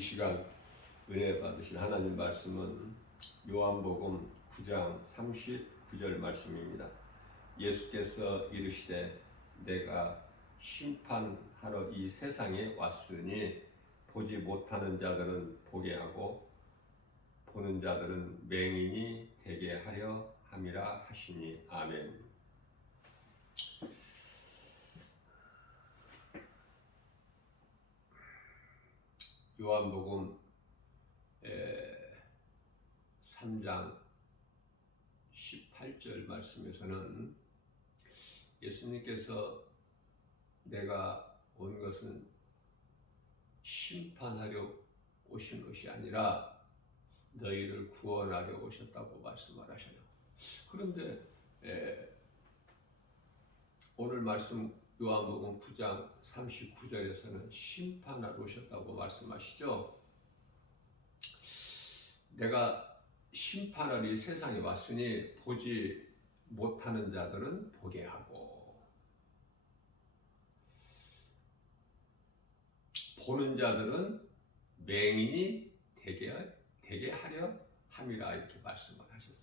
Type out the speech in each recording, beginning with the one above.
이 시간 은혜 받으신 하나님 말씀은 요한복음 9장 39절 말씀입니다. 예수께서 이르시되 내가 심판하러 이 세상에 왔으니 보지 못하는 자들은 보게 하고 보는 자들은 맹인이 되게 하려 함이라 하시니 아멘. 요한복음 3장 18절 말씀에서는 예수님께서 내가 온 것은 심판하려 오신 것이 아니라 너희를 구원하려 오셨다고 말씀을 하셔요. 그런데 오늘 말씀 요한복음 9장 39절에서는 심판하러 오셨다고 말씀하시죠. 내가 심판하러 이 세상에 왔으니 보지 못하는 자들은 보게 하고 보는 자들은 맹인이 되게 하려 함이라 이렇게 말씀을 하셨어요.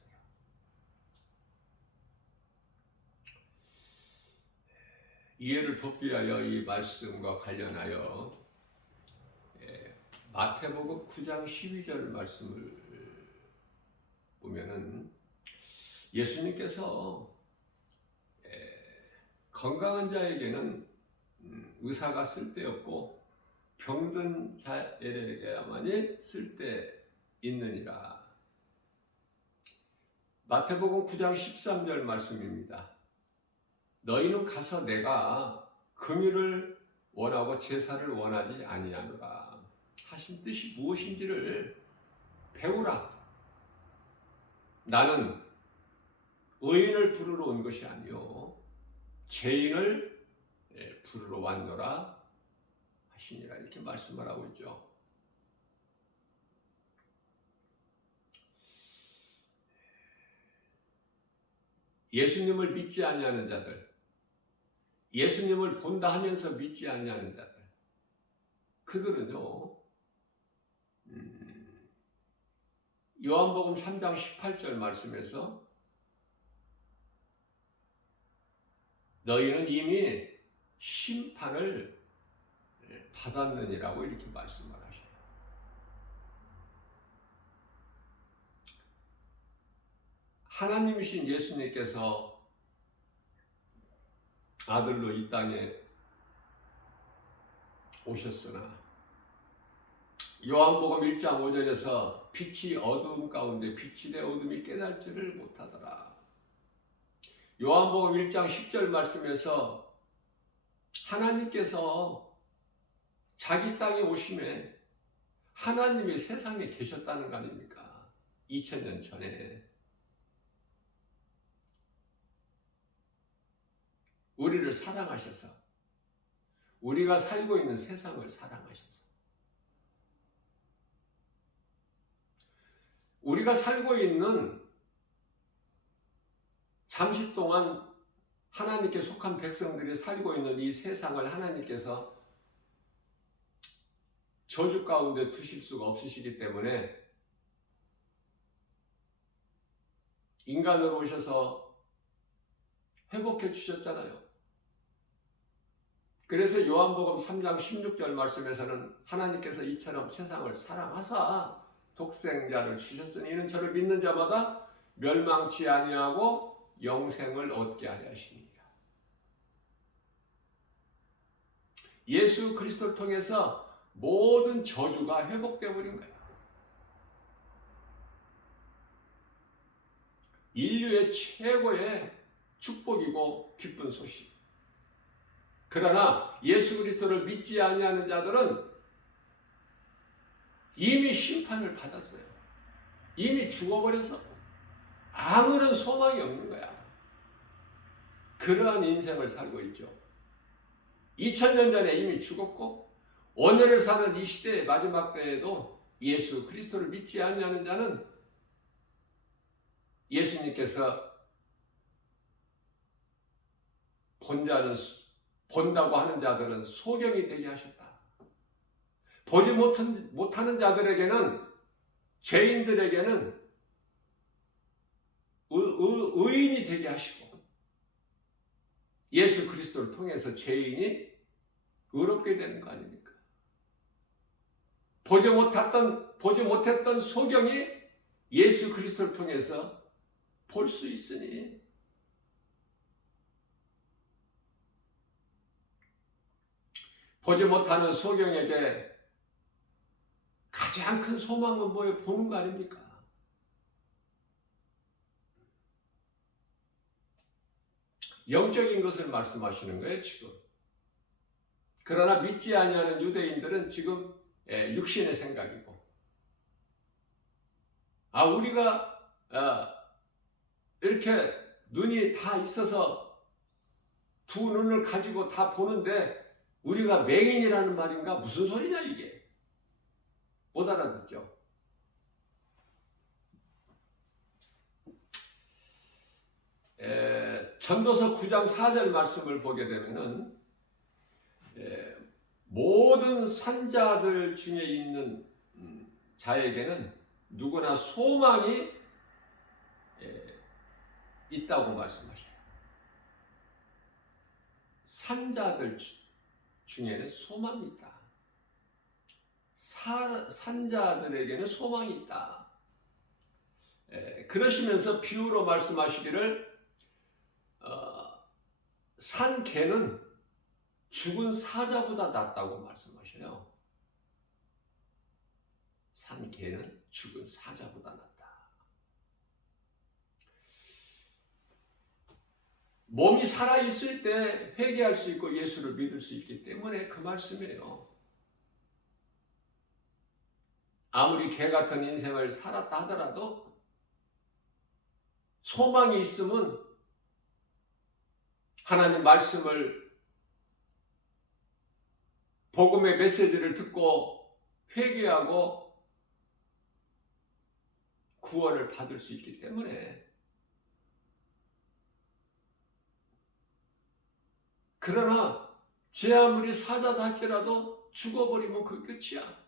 이해를 돕기 위하여 이 말씀과 관련하여 마태복음 9장 12절 말씀을 보면은 예수님께서 건강한 자에게는 의사가 쓸데없고 병든 자에게야만이 쓸데있느니라. 마태복음 9장 13절 말씀입니다. 너희는 가서 내가 긍휼을 원하고 제사를 원하지 아니하노라 하신 뜻이 무엇인지를 배우라. 나는 의인을 부르러 온 것이 아니요 죄인을 부르러 왔노라 하시니라 이렇게 말씀을 하고 있죠. 예수님을 믿지 아니하는 자들, 예수님을 본다 하면서 믿지 아니하는 자들, 그들은요 요한복음 3장 18절 말씀에서 너희는 이미 심판을 받았느니라고 이렇게 말씀을 하셔요. 하나님이신 예수님께서 아들로 이 땅에 오셨으나 요한복음 1장 5절에서 빛이 어두움 가운데 빛이 되 어둠이 깨달지를 못하더라. 요한복음 1장 10절 말씀에서 하나님께서 자기 땅에 오심에 하나님이 세상에 계셨다는 거 아닙니까? 2000년 전에 우리를 사랑하셔서 우리가 살고 있는 세상을 사랑하셔서 우리가 살고 있는 잠시 동안 하나님께 속한 백성들이 살고 있는 이 세상을 하나님께서 저주 가운데 두실 수가 없으시기 때문에 인간으로 오셔서 회복해 주셨잖아요. 그래서 요한복음 3장 16절 말씀에서는 하나님께서 이처럼 세상을 사랑하사 독생자를 주셨으니 이는 저를 믿는 자마다 멸망치 아니하고 영생을 얻게 하려 하십니다. 예수 그리스도를 통해서 모든 저주가 회복되어 버린 거예요. 인류의 최고의 축복이고 기쁜 소식. 그러나 예수 그리스도를 믿지 아니하는 자들은 이미 심판을 받았어요. 이미 죽어버려서 아무런 소망이 없는 거야. 그러한 인생을 살고 있죠. 2000년 전에 이미 죽었고 오늘을 사는 이 시대의 마지막 때에도 예수 그리스도를 믿지 아니하는 자는 예수님께서 본다고 하는 자들은 소경이 되게 하셨다. 보지 못하는 자들에게는, 죄인들에게는 의인이 되게 하시고, 예수 그리스도를 통해서 죄인이 의롭게 되는 거 아닙니까? 보지 못했던 소경이 예수 그리스도를 통해서 볼 수 있으니, 보지 못하는 소경에게 가장 큰 소망은 뭐예요? 보는 거 아닙니까? 영적인 것을 말씀하시는 거예요, 지금. 그러나 믿지 아니하는 유대인들은 지금 육신의 생각이고, 우리가 이렇게 눈이 다 있어서 두 눈을 가지고 다 보는데 우리가 맹인이라는 말인가? 무슨 소리냐 이게? 못 알아듣죠? 전도서 9장 4절 말씀을 보게 되면은 모든 산자들 중에 있는 자에게는 누구나 소망이 있다고 말씀하셔요. 산자들 중에는 소망이 있다. 산자들에게는 소망이 있다. 그러시면서 비유로 말씀하시기를 산 개는 죽은 사자보다 낫다고 말씀하셔요. 산 개는 죽은 사자보다 낫다. 몸이 살아있을 때 회개할 수 있고 예수를 믿을 수 있기 때문에 그 말씀이에요. 아무리 개 같은 인생을 살았다 하더라도 소망이 있으면 하나님 말씀을, 복음의 메시지를 듣고 회개하고 구원을 받을 수 있기 때문에. 그러나 제 아무리 사자다 할지라도 죽어버리면 그 끝이야.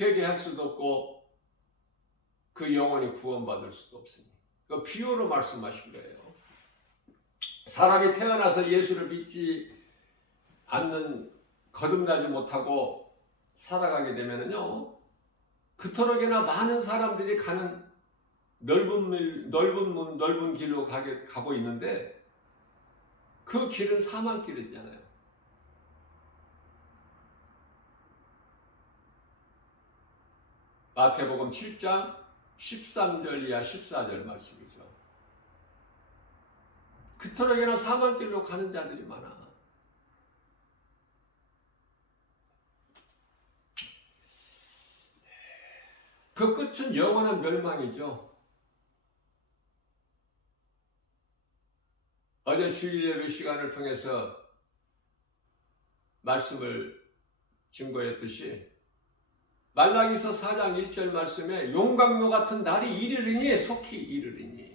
회개할 수도 없고 그 영혼이 구원받을 수도 없으니. 그 비유로 말씀하신 거예요. 사람이 태어나서 예수를 믿지 않는, 거듭나지 못하고 살아가게 되면은요, 그토록이나 많은 사람들이 가는 넓은 길로 가고 있는데 그 길은 사망길이잖아요. 마태복음 7장 13절 이하 14절 말씀이죠. 그토록이나 사망길로 가는 자들이 많아. 그 끝은 영원한 멸망이죠. 어제 주일 예배 시간을 통해서 말씀을 증거했듯이 말라기서 4장 1절 말씀에 용광로 같은 날이 이르리니, 속히 이르리니.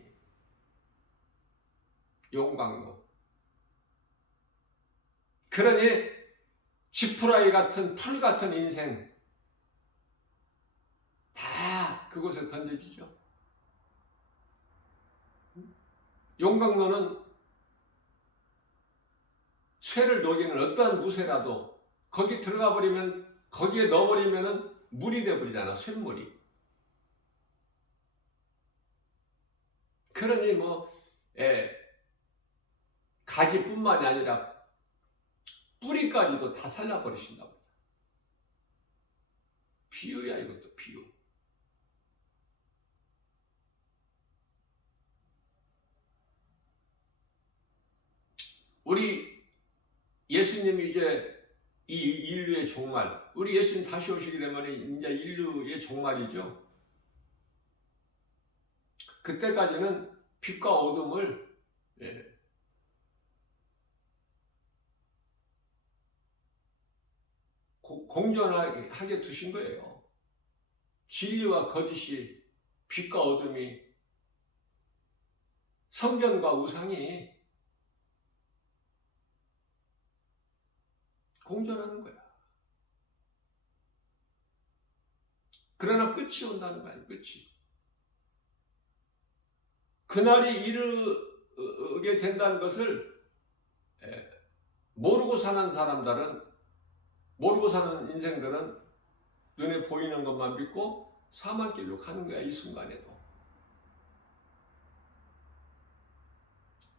용광로. 그러니 지푸라기 같은, 풀 같은 인생 다 그곳에 던져지죠. 용광로는 쇠를 녹이는 어떠한 무쇠라도 거기 들어가 버리면, 거기에 넣어버리면 물이 되어버리잖아. 쇳물이. 그러니 가지뿐만이 아니라 뿌리까지도 다 살라버리신다고. 비유야, 이것도 비유. 우리 예수님이 이제 이 인류의 종말, 우리 예수님 다시 오시게 되면 이제 인류의 종말이죠. 그때까지는 빛과 어둠을 공존하게 두신 거예요. 진리와 거짓이, 빛과 어둠이, 성전과 우상이 공존하는 거야. 그러나 끝이 온다는 거 아니에요. 끝이. 그날이 이르게 된다는 것을 모르고 사는 사람들은, 모르고 사는 인생들은 눈에 보이는 것만 믿고 사망길로 가는 거야, 이 순간에도.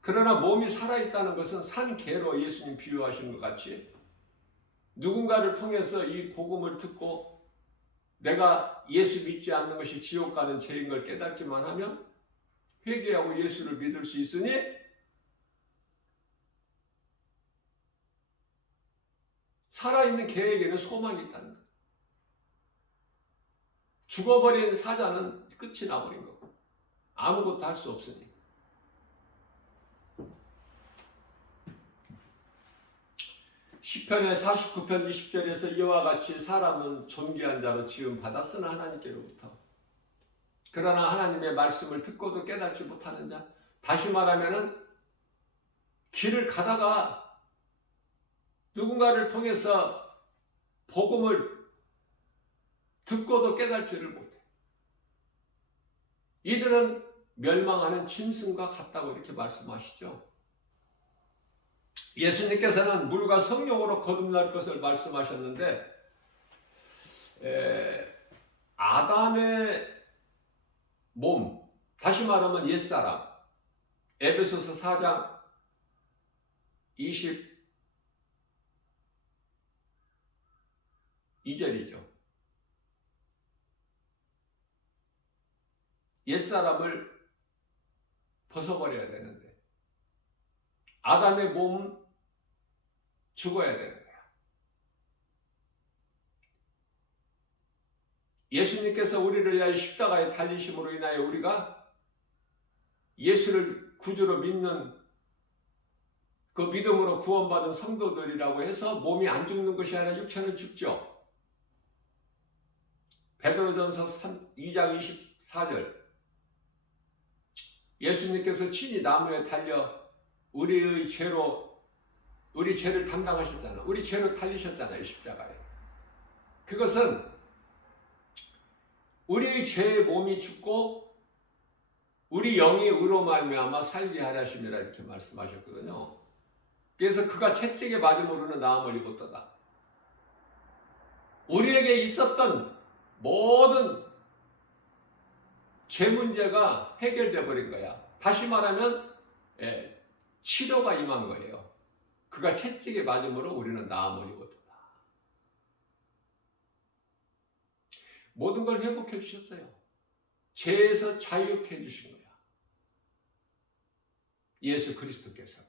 그러나 몸이 살아있다는 것은 산 개로 예수님 비유하신 것 같이 누군가를 통해서 이 복음을 듣고 내가 예수 믿지 않는 것이 지옥 가는 죄인 걸 깨닫기만 하면 회개하고 예수를 믿을 수 있으니 살아있는 개에게는 소망이 있다는 거예요. 죽어버린 사자는 끝이 나버린 거고 아무것도 할 수 없으니. 시편의 49편 20절에서 이와 같이 사람은 존귀한 자로 지음 받았으나 하나님께로부터. 그러나 하나님의 말씀을 듣고도 깨닫지 못하는 자, 다시 말하면은 길을 가다가 누군가를 통해서 복음을 듣고도 깨닫지를 못해. 이들은 멸망하는 짐승과 같다고 이렇게 말씀하시죠. 예수님께서는 물과 성령으로 거듭날 것을 말씀하셨는데 아담의 몸, 다시 말하면 옛사람, 에베소서 4장 22절이죠. 옛사람을 벗어버려야 되는데 아담의 몸은 죽어야 되는 거야. 예수님께서 우리를 위하여 십자가에 달리심으로 인하여 우리가 예수를 구주로 믿는 그 믿음으로 구원받은 성도들이라고 해서 몸이 안 죽는 것이 아니라 육체는 죽죠. 베드로전서 2장 24절 예수님께서 친히 나무에 달려 우리 죄를 담당하셨잖아요. 우리 죄로 달리셨잖아요, 십자가에. 그것은 우리 죄의 몸이 죽고 우리 영이 의로 말미암아 살게 하려 하심이라 이렇게 말씀하셨거든요. 그래서 그가 채찍에 맞음으로는 나음을 입었도다. 우리에게 있었던 모든 죄 문제가 해결되어 버린 거야. 다시 말하면 치료가 임한 거예요. 그가 채찍에 맞음으로 우리는 나음을 입었도다. 모든 걸 회복해 주셨어요. 죄에서 자유케 해주신 거야. 예수 그리스도께서.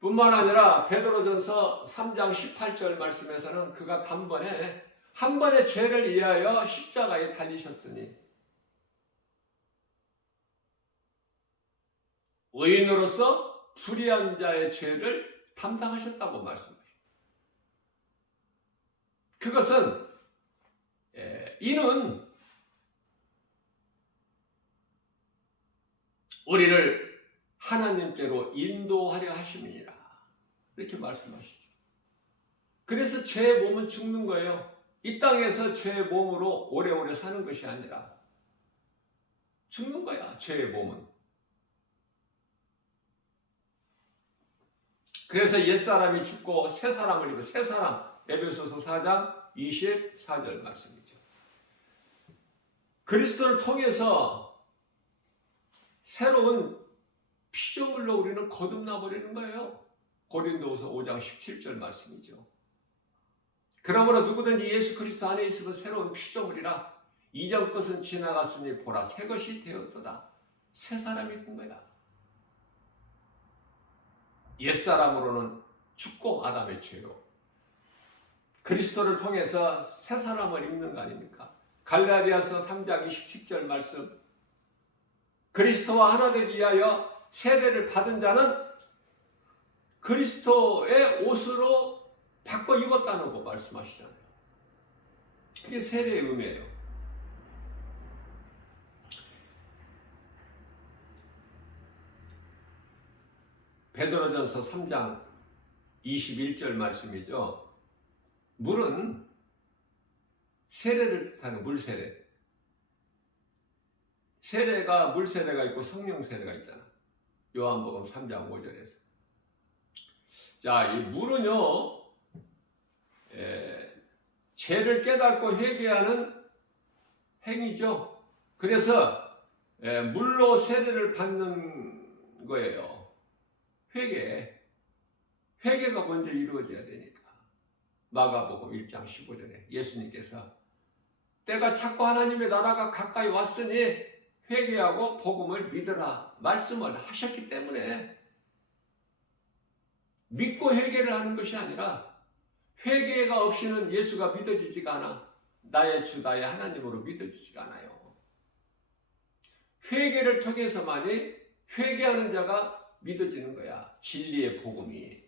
뿐만 아니라 베드로전서 3장 18절 말씀에서는 그가 단번에 한 번의 죄를 위하여 십자가에 달리셨으니 의인으로서 불의한 자의 죄를 담당하셨다고 말씀하십니다. 그것은 이는 우리를 하나님께로 인도하려 하심이니라 이렇게 말씀하시죠. 그래서 죄의 몸은 죽는 거예요. 이 땅에서 죄의 몸으로 오래오래 사는 것이 아니라 죽는 거야, 죄의 몸은. 그래서 옛사람이 죽고 새 사람을 입어, 새 사람, 에베소서 4장 24절 말씀이죠. 그리스도를 통해서 새로운 피조물로 우리는 거듭나 버리는 거예요. 고린도후서 5장 17절 말씀이죠. 그러므로 누구든지 예수 그리스도 안에 있으면 새로운 피조물이라 이전 것은 지나갔으니 보라 새 것이 되었도다. 새 사람이 된 거야. 옛사람으로는 죽고 아담의 죄로 그리스도를 통해서 새 사람을 입는 거 아닙니까? 갈라디아서 3장 27절 말씀 그리스도와 하나 되기 위하여 세례를 받은 자는 그리스도의 옷으로 바꿔 입었다는 거 말씀하시잖아요. 그게 세례의 의미예요. 베드로전서 3장 21절 말씀이죠. 물은 세례를 뜻하는 물 세례. 세례가 물 세례가 있고 성령 세례가 있잖아. 요한복음 3장 5절에서. 자, 이 물은요, 죄를 깨닫고 회개하는 행위죠. 그래서 물로 세례를 받는 거예요. 회개가 먼저 이루어져야 되니까. 마가복음 1장 15절에 예수님께서 때가 찼고 하나님의 나라가 가까이 왔으니 회개하고 복음을 믿으라 말씀을 하셨기 때문에 믿고 회개를 하는 것이 아니라 회개가 없이는 예수가 믿어지지가 않아. 나의 주 나의 하나님으로 믿어지지가 않아요. 회개를 통해서만이 회개하는 자가 믿어지는 거야. 진리의 복음이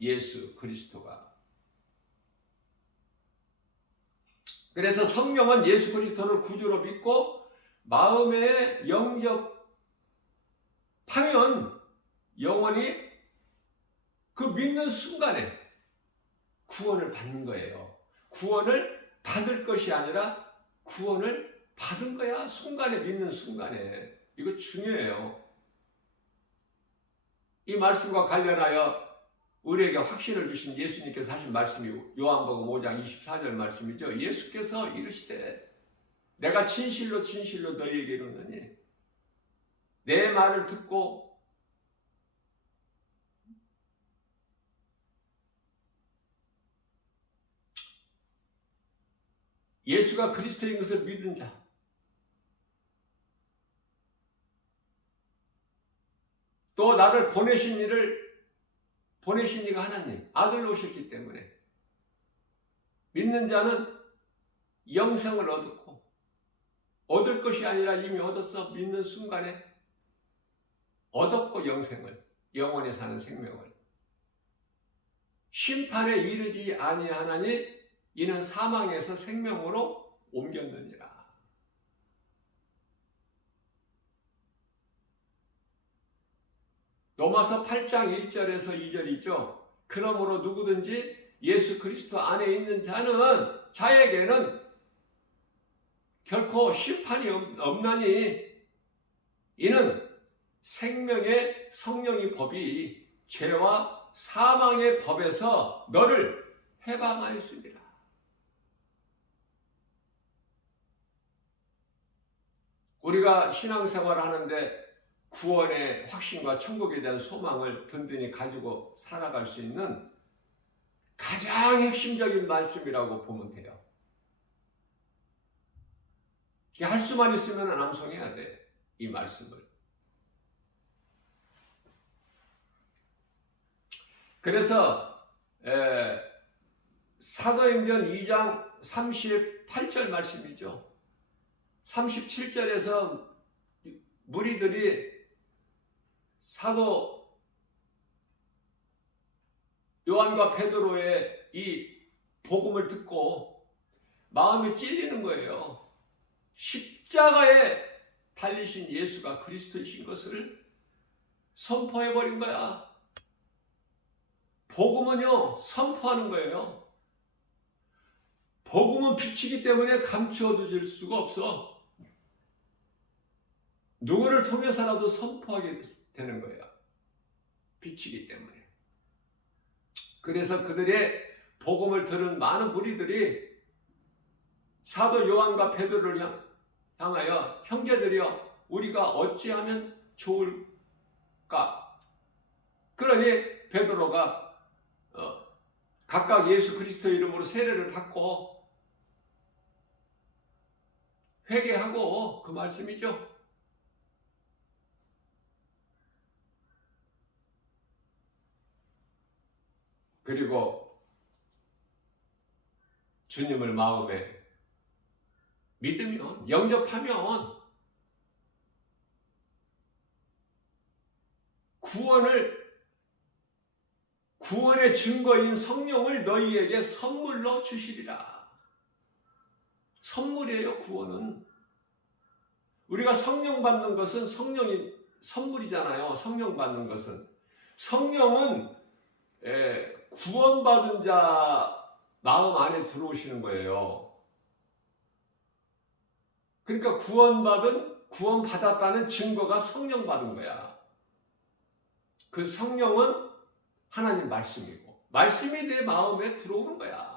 예수 그리스도가. 그래서 성령은 예수 그리스도를 구주로 믿고 마음에 영접하면 영원히 그 믿는 순간에 구원을 받는 거예요. 구원을 받을 것이 아니라 구원을 받은 거야. 순간에 믿는 순간에. 이거 중요해요. 이 말씀과 관련하여 우리에게 확신을 주신 예수님께서 하신 말씀이 요한복음 5장 24절 말씀이죠. 예수께서 이르시되 내가 진실로 진실로 너희에게 이르노니 내 말을 듣고 예수가 그리스도인 것을 믿는 자, 또 나를 보내신 이가 하나님, 아들로 오셨기 때문에 믿는 자는 영생을 얻었고 얻을 것이 아니라 이미 얻었어. 믿는 순간에 얻었고 영생을, 영원히 사는 생명을. 심판에 이르지 아니하나니 이는 사망에서 생명으로 옮겼느니라. 로마서 8장 1절에서 2절이죠. 그러므로 누구든지 예수 그리스도 안에 있는 자에게는 결코 심판이 없나니 이는 생명의 성령의 법이 죄와 사망의 법에서 너를 해방하였습니다. 우리가 신앙생활을 하는데 구원의 확신과 천국에 대한 소망을 든든히 가지고 살아갈 수 있는 가장 핵심적인 말씀이라고 보면 돼요. 할 수만 있으면 암송해야 돼. 이 말씀을. 그래서 사도행전 2장 38절 말씀이죠. 37절에서 무리들이 사도 요한과 베드로의 이 복음을 듣고 마음이 찔리는 거예요. 십자가에 달리신 예수가 그리스도이신 것을 선포해버린 거야. 복음은요, 선포하는 거예요. 복음은 빛이기 때문에 감추어둘 수가 없어. 누구를 통해서라도 선포하게 되는 거예요. 빛이기 때문에. 그래서 그들의 복음을 들은 많은 무리들이 사도 요한과 베드로를 향하여 형제들이여 우리가 어찌하면 좋을까? 그러니 베드로가 각각 예수 그리스도의 이름으로 세례를 받고 회개하고 그 말씀이죠. 그리고 주님을 마음에 믿으면, 영접하면 구원의 증거인 성령을 너희에게 선물로 주시리라. 선물이에요, 구원은. 우리가 성령 받는 것은 성령이 선물이잖아요. 성령 받는 것은. 성령은 구원받은 자 마음 안에 들어오시는 거예요. 그러니까 구원받았다는 증거가 성령 받은 거야. 그 성령은 하나님 말씀이고, 말씀이 내 마음에 들어오는 거야.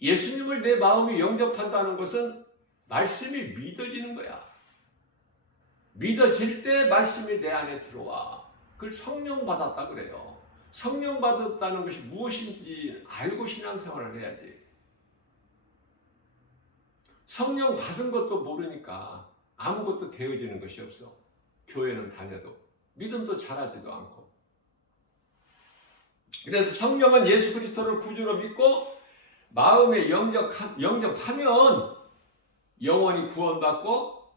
예수님을 내 마음이 영접한다는 것은 말씀이 믿어지는 거야. 믿어질 때 말씀이 내 안에 들어와. 그걸 성령 받았다 그래요. 성령 받았다는 것이 무엇인지 알고 신앙생활을 해야지. 성령 받은 것도 모르니까 아무것도 되어지는 것이 없어. 교회는 다녀도 믿음도 자라지도 않고. 그래서 성령은 예수 그리스도를 구주로 믿고 마음에 영접하면 영원히 구원받고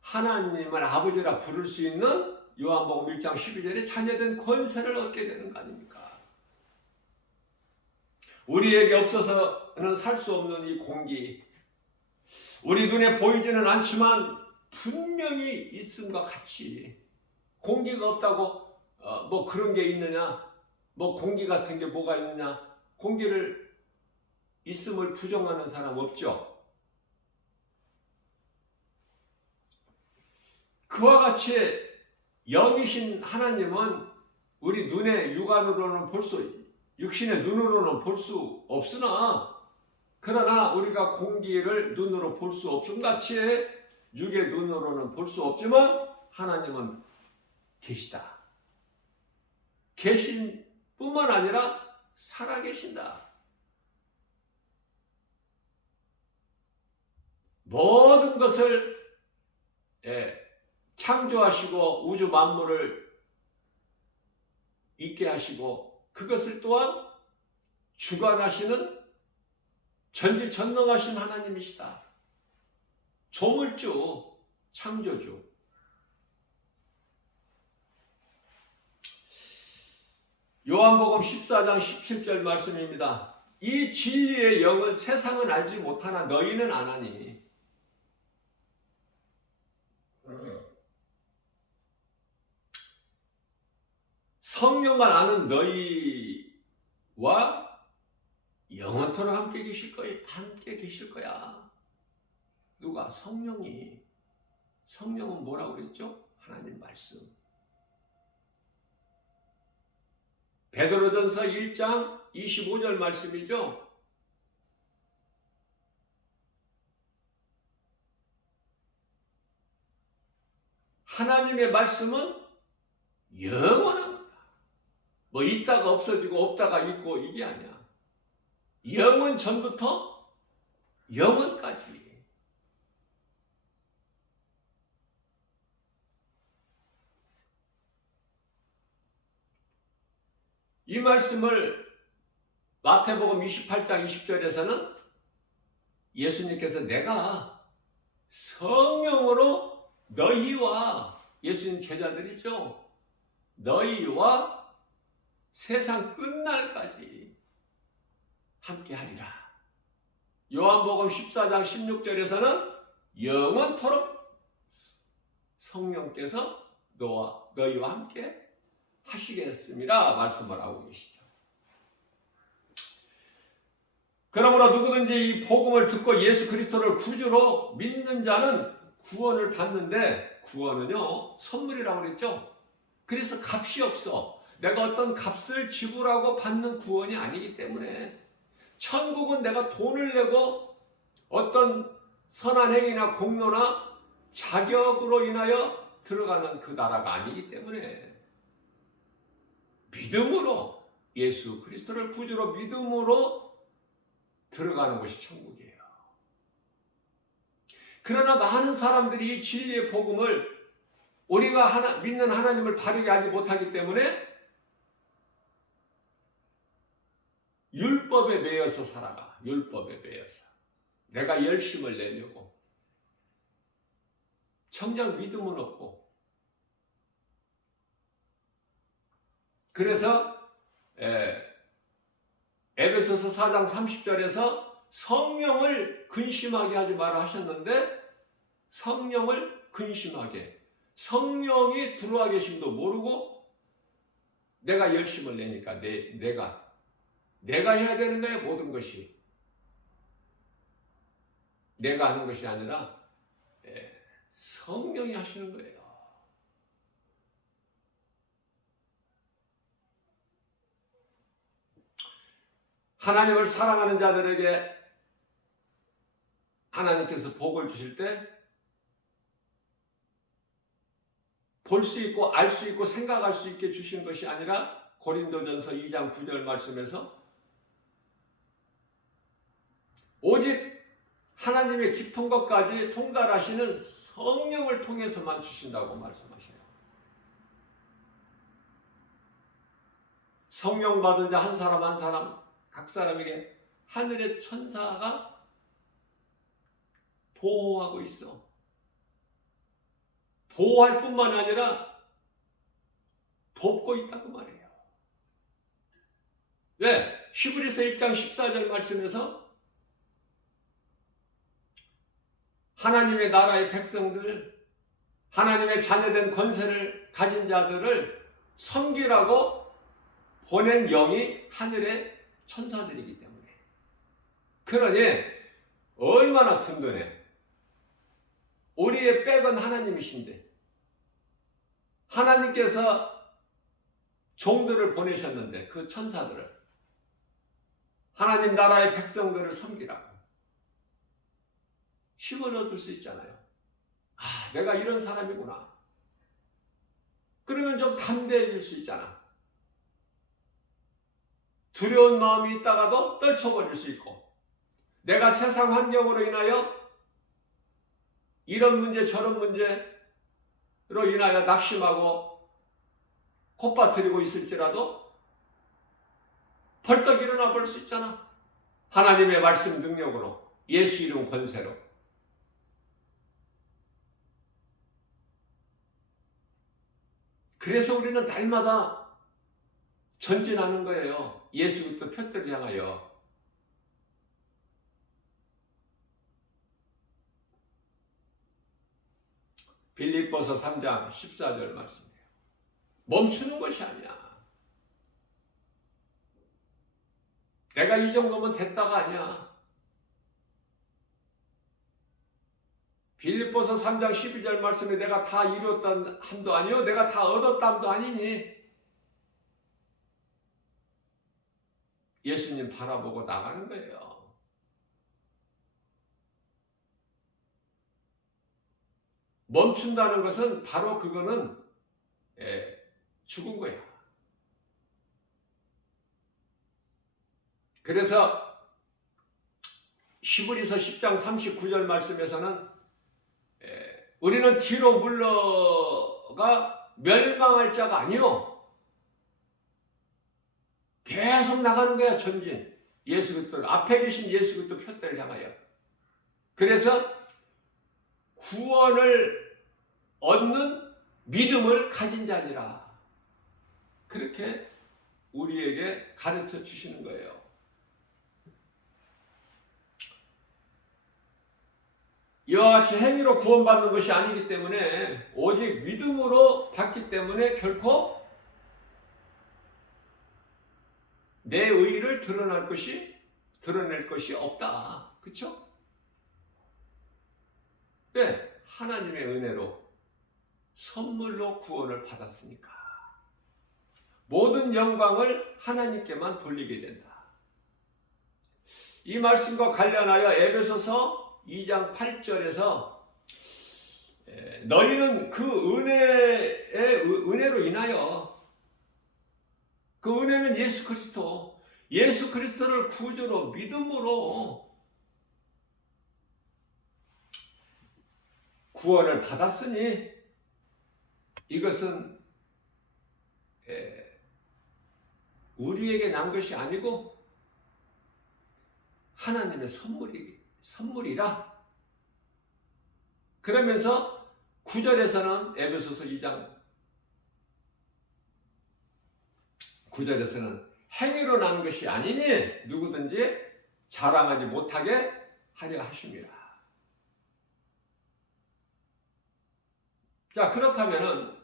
하나님을 아버지라 부를 수 있는 요한복음 1장 12절에 자녀된 권세를 얻게 되는 거 아닙니까? 우리에게 없어서는 살 수 없는 이 공기, 우리 눈에 보이지는 않지만 분명히 있음과 같이, 공기가 없다고 뭐 그런 게 있느냐, 뭐 공기 같은 게 뭐가 있느냐, 공기를 있음을 부정하는 사람 없죠. 그와 같이 영이신 하나님은 우리 눈의 육안으로는 육신의 눈으로는 볼 수 없으나, 그러나 우리가 공기를 눈으로 볼 수 없음 같이 육의 눈으로는 볼 수 없지만 하나님은 계시다. 계신 뿐만 아니라 살아계신다. 모든 것을 창조하시고 우주 만물을 있게 하시고 그것을 또한 주관하시는 전지전능하신 하나님이시다. 조물주, 창조주. 요한복음 14장 17절 말씀입니다. 이 진리의 영은 세상은 알지 못하나 너희는 아나니. 성령만 아는 너희와 영원토록 함께 계실 거야. 누가? 성령이. 성령은 뭐라고 그랬죠? 하나님 말씀. 베드로전서 1장 25절 말씀이죠. 하나님의 말씀은 영원한 거다. 뭐 있다가 없어지고 없다가 있고 이게 아니야. 영원 전부터 영원까지. 이 말씀을 마태복음 28장 20절에서는 예수님께서 내가 성령으로 너희와, 예수님 제자들이죠, 너희와 세상 끝날까지 함께하리라. 요한복음 14장 16절에서는 영원토록 성령께서 너희와 함께 하시겠습니다 말씀을 하고 계시죠. 그러므로 누구든지 이 복음을 듣고 예수 그리스도를 구주로 믿는 자는 구원을 받는데, 구원은요 선물이라고 그랬죠. 그래서 값이 없어. 내가 어떤 값을 지불하고 받는 구원이 아니기 때문에, 천국은 내가 돈을 내고 어떤 선한 행위나 공로나 자격으로 인하여 들어가는 그 나라가 아니기 때문에, 믿음으로 예수 그리스도를 구주로 믿음으로 들어가는 것이 천국이에요. 그러나 많은 사람들이 이 진리의 복음을 우리가 믿는 하나님을 바르게 알지 못하기 때문에 율법에 매여서 살아가. 율법에 매여서 내가 열심을 내려고, 정작 믿음은 없고. 그래서 에베소서 4장 30절에서 성령을 근심하게 하지 마라 하셨는데, 성령을 근심하게, 성령이 들어와 계심도 모르고 내가 열심을 내니까 내가 해야 되는 거예요. 모든 것이 내가 하는 것이 아니라 성령이 하시는 거예요. 하나님을 사랑하는 자들에게 하나님께서 복을 주실 때 볼 수 있고 알 수 있고 생각할 수 있게 주신 것이 아니라 고린도전서 2장 9절 말씀에서 오직 하나님의 깊은 것까지 통달하시는 성령을 통해서만 주신다고 말씀하셔요. 성령 받은 자 한 사람 한 사람 각 사람에게 하늘의 천사가 보호하고 있어. 보호할 뿐만 아니라 돕고 있다고 말해요. 왜? 히브리서 1장 14절 말씀에서 하나님의 나라의 백성들, 하나님의 자녀된 권세를 가진 자들을 섬기라고 보낸 영이 하늘의 천사들이기 때문에. 그러니 얼마나 든든해. 우리의 백은 하나님이신데 하나님께서 종들을 보내셨는데 그 천사들을 하나님 나라의 백성들을 섬기라고 힘을 얻을 수 있잖아요. 아, 내가 이런 사람이구나. 그러면 좀 담대해질 수 있잖아. 두려운 마음이 있다가도 떨쳐버릴 수 있고, 내가 세상 환경으로 인하여 이런 문제 저런 문제로 인하여 낙심하고 콧바트리고 있을지라도 벌떡 일어나 버릴 수 있잖아. 하나님의 말씀 능력으로, 예수 이름 권세로. 그래서 우리는 날마다 전진하는 거예요. 예수 그리스도 표대를 향하여. 빌립보서 3장 14절 말씀이에요. 멈추는 것이 아니야. 내가 이 정도면 됐다가 아니야. 빌립보서 3장 12절 말씀에 내가 다 이루었다 함도 아니요 내가 다 얻었다 함도 아니니 예수님 바라보고 나가는 거예요. 멈춘다는 것은 바로 그거는 죽은 거야. 그래서 히브리서 10장 39절 말씀에서는 우리는 뒤로 물러가 멸망할 자가 아니요 계속 나가는 거야. 전진. 예수 그리스도 앞에 계신 예수 그리스도 표대를 향하여. 그래서 구원을 얻는 믿음을 가진 자니라. 그렇게 우리에게 가르쳐 주시는 거예요. 이와 같이 행위로 구원받는 것이 아니기 때문에 오직 믿음으로 받기 때문에 결코 내 의의를 드러낼 것이 없다. 그렇죠? 네, 하나님의 은혜로 선물로 구원을 받았으니까 모든 영광을 하나님께만 돌리게 된다. 이 말씀과 관련하여 에베소서 2장 8절에서 너희는 그 은혜로 인하여 그 은혜는 예수 그리스도를 구주로 믿음으로 구원을 받았으니 이것은 우리에게 난 것이 아니고 하나님의 선물이라. 그러면서 9절에서는 에베소서 2장 9절에서는 행위로 난 것이 아니니 누구든지 자랑하지 못하게 하려 하십니다. 자, 그렇다면은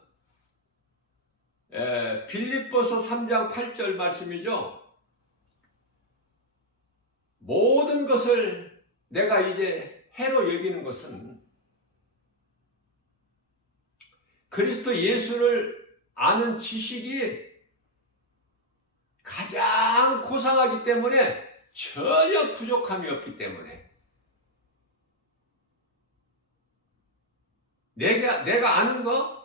빌립보서 3장 8절 말씀이죠. 모든 것을 내가 이제 해로 여기는 것은 그리스도 예수를 아는 지식이 가장 고상하기 때문에 전혀 부족함이 없기 때문에 내가 아는 거,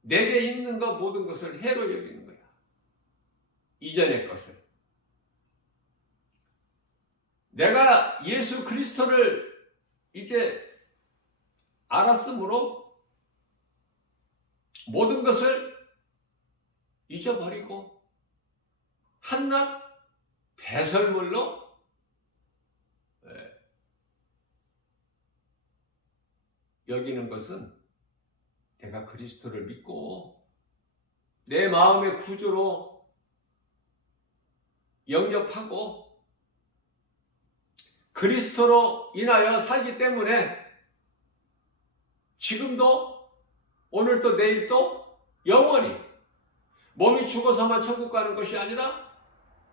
내게 있는 거 모든 것을 해로 여기는 거야. 이전의 것을. 내가 예수 그리스도를 이제 알았으므로 모든 것을 잊어버리고 한낱 배설물로 여기는 것은 내가 그리스도를 믿고 내 마음의 구주로 영접하고 그리스도로 인하여 살기 때문에 지금도 오늘도 내일도 영원히 몸이 죽어서만 천국 가는 것이 아니라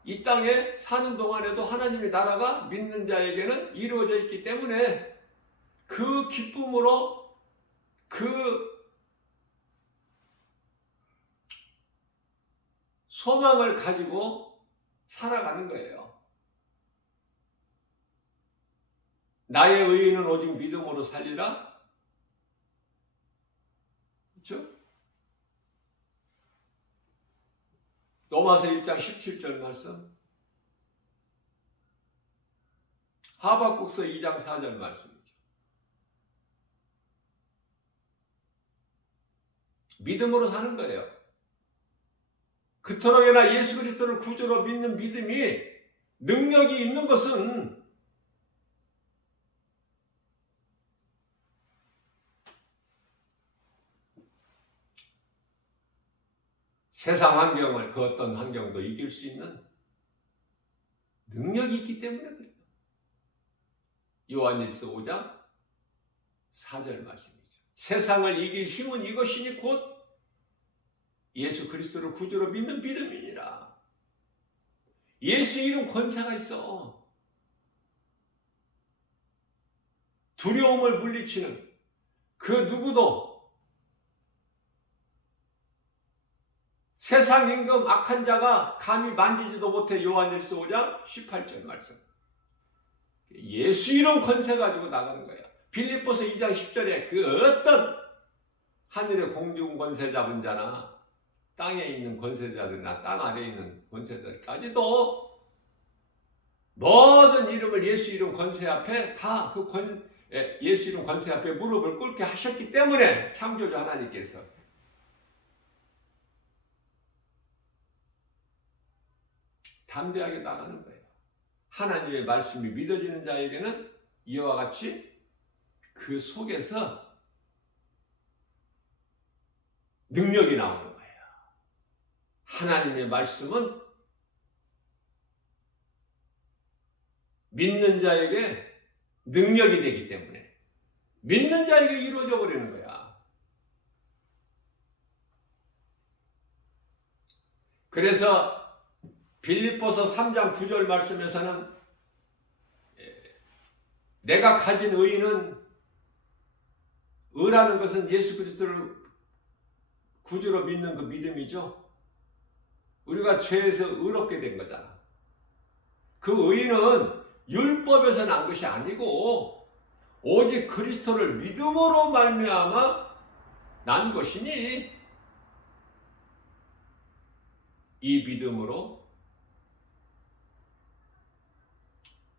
이 땅에 사는 동안에도 하나님의 나라가 믿는 자에게는 이루어져 있기 때문에 그 기쁨으로 그 소망을 가지고 살아가는 거예요. 나의 의인은 오직 믿음으로 살리라. 그렇죠? 로마서 1장 17절 말씀, 하박국서 2장 4절 말씀이죠. 믿음으로 사는 거예요. 그토록이나 예수 그리스도를 구주로 믿는 믿음이 능력이 있는 것은 세상 환경을 그 어떤 환경도 이길 수 있는 능력이 있기 때문에 그래요. 요한일서 5장 4절 말씀이죠. 세상을 이길 힘은 이것이니 곧 예수 그리스도를 구주로 믿는 믿음이니라. 예수 이름 권세가 있어. 두려움을 물리치는 그 누구도 세상 임금 악한 자가 감히 만지지도 못해. 요한일서 5장 18절 말씀. 예수 이름 권세 가지고 나가는 거야. 빌립보서 2장 10절에 그 어떤 하늘의 공중 권세 잡은 자나 땅에 있는 권세자들이나 땅 아래에 있는 권세자들까지도 모든 이름을 예수 이름 권세 앞에 다 그 예수 이름 권세 앞에 무릎을 꿇게 하셨기 때문에 창조주 하나님께서 담대하게 나가는 거예요. 하나님의 말씀이 믿어지는 자에게는 이와 같이 그 속에서 능력이 나오는 거예요. 하나님의 말씀은 믿는 자에게 능력이 되기 때문에 믿는 자에게 이루어져 버리는 거야. 그래서 빌립보서 3장 9절 말씀에서는 내가 가진 의의는 의라는 것은 예수 그리스도를 구주로 믿는 그 믿음이죠. 우리가 죄에서 의롭게 된 거잖아. 그 의의는 율법에서 난 것이 아니고 오직 그리스도를 믿음으로 말미암아 난 것이니 이 믿음으로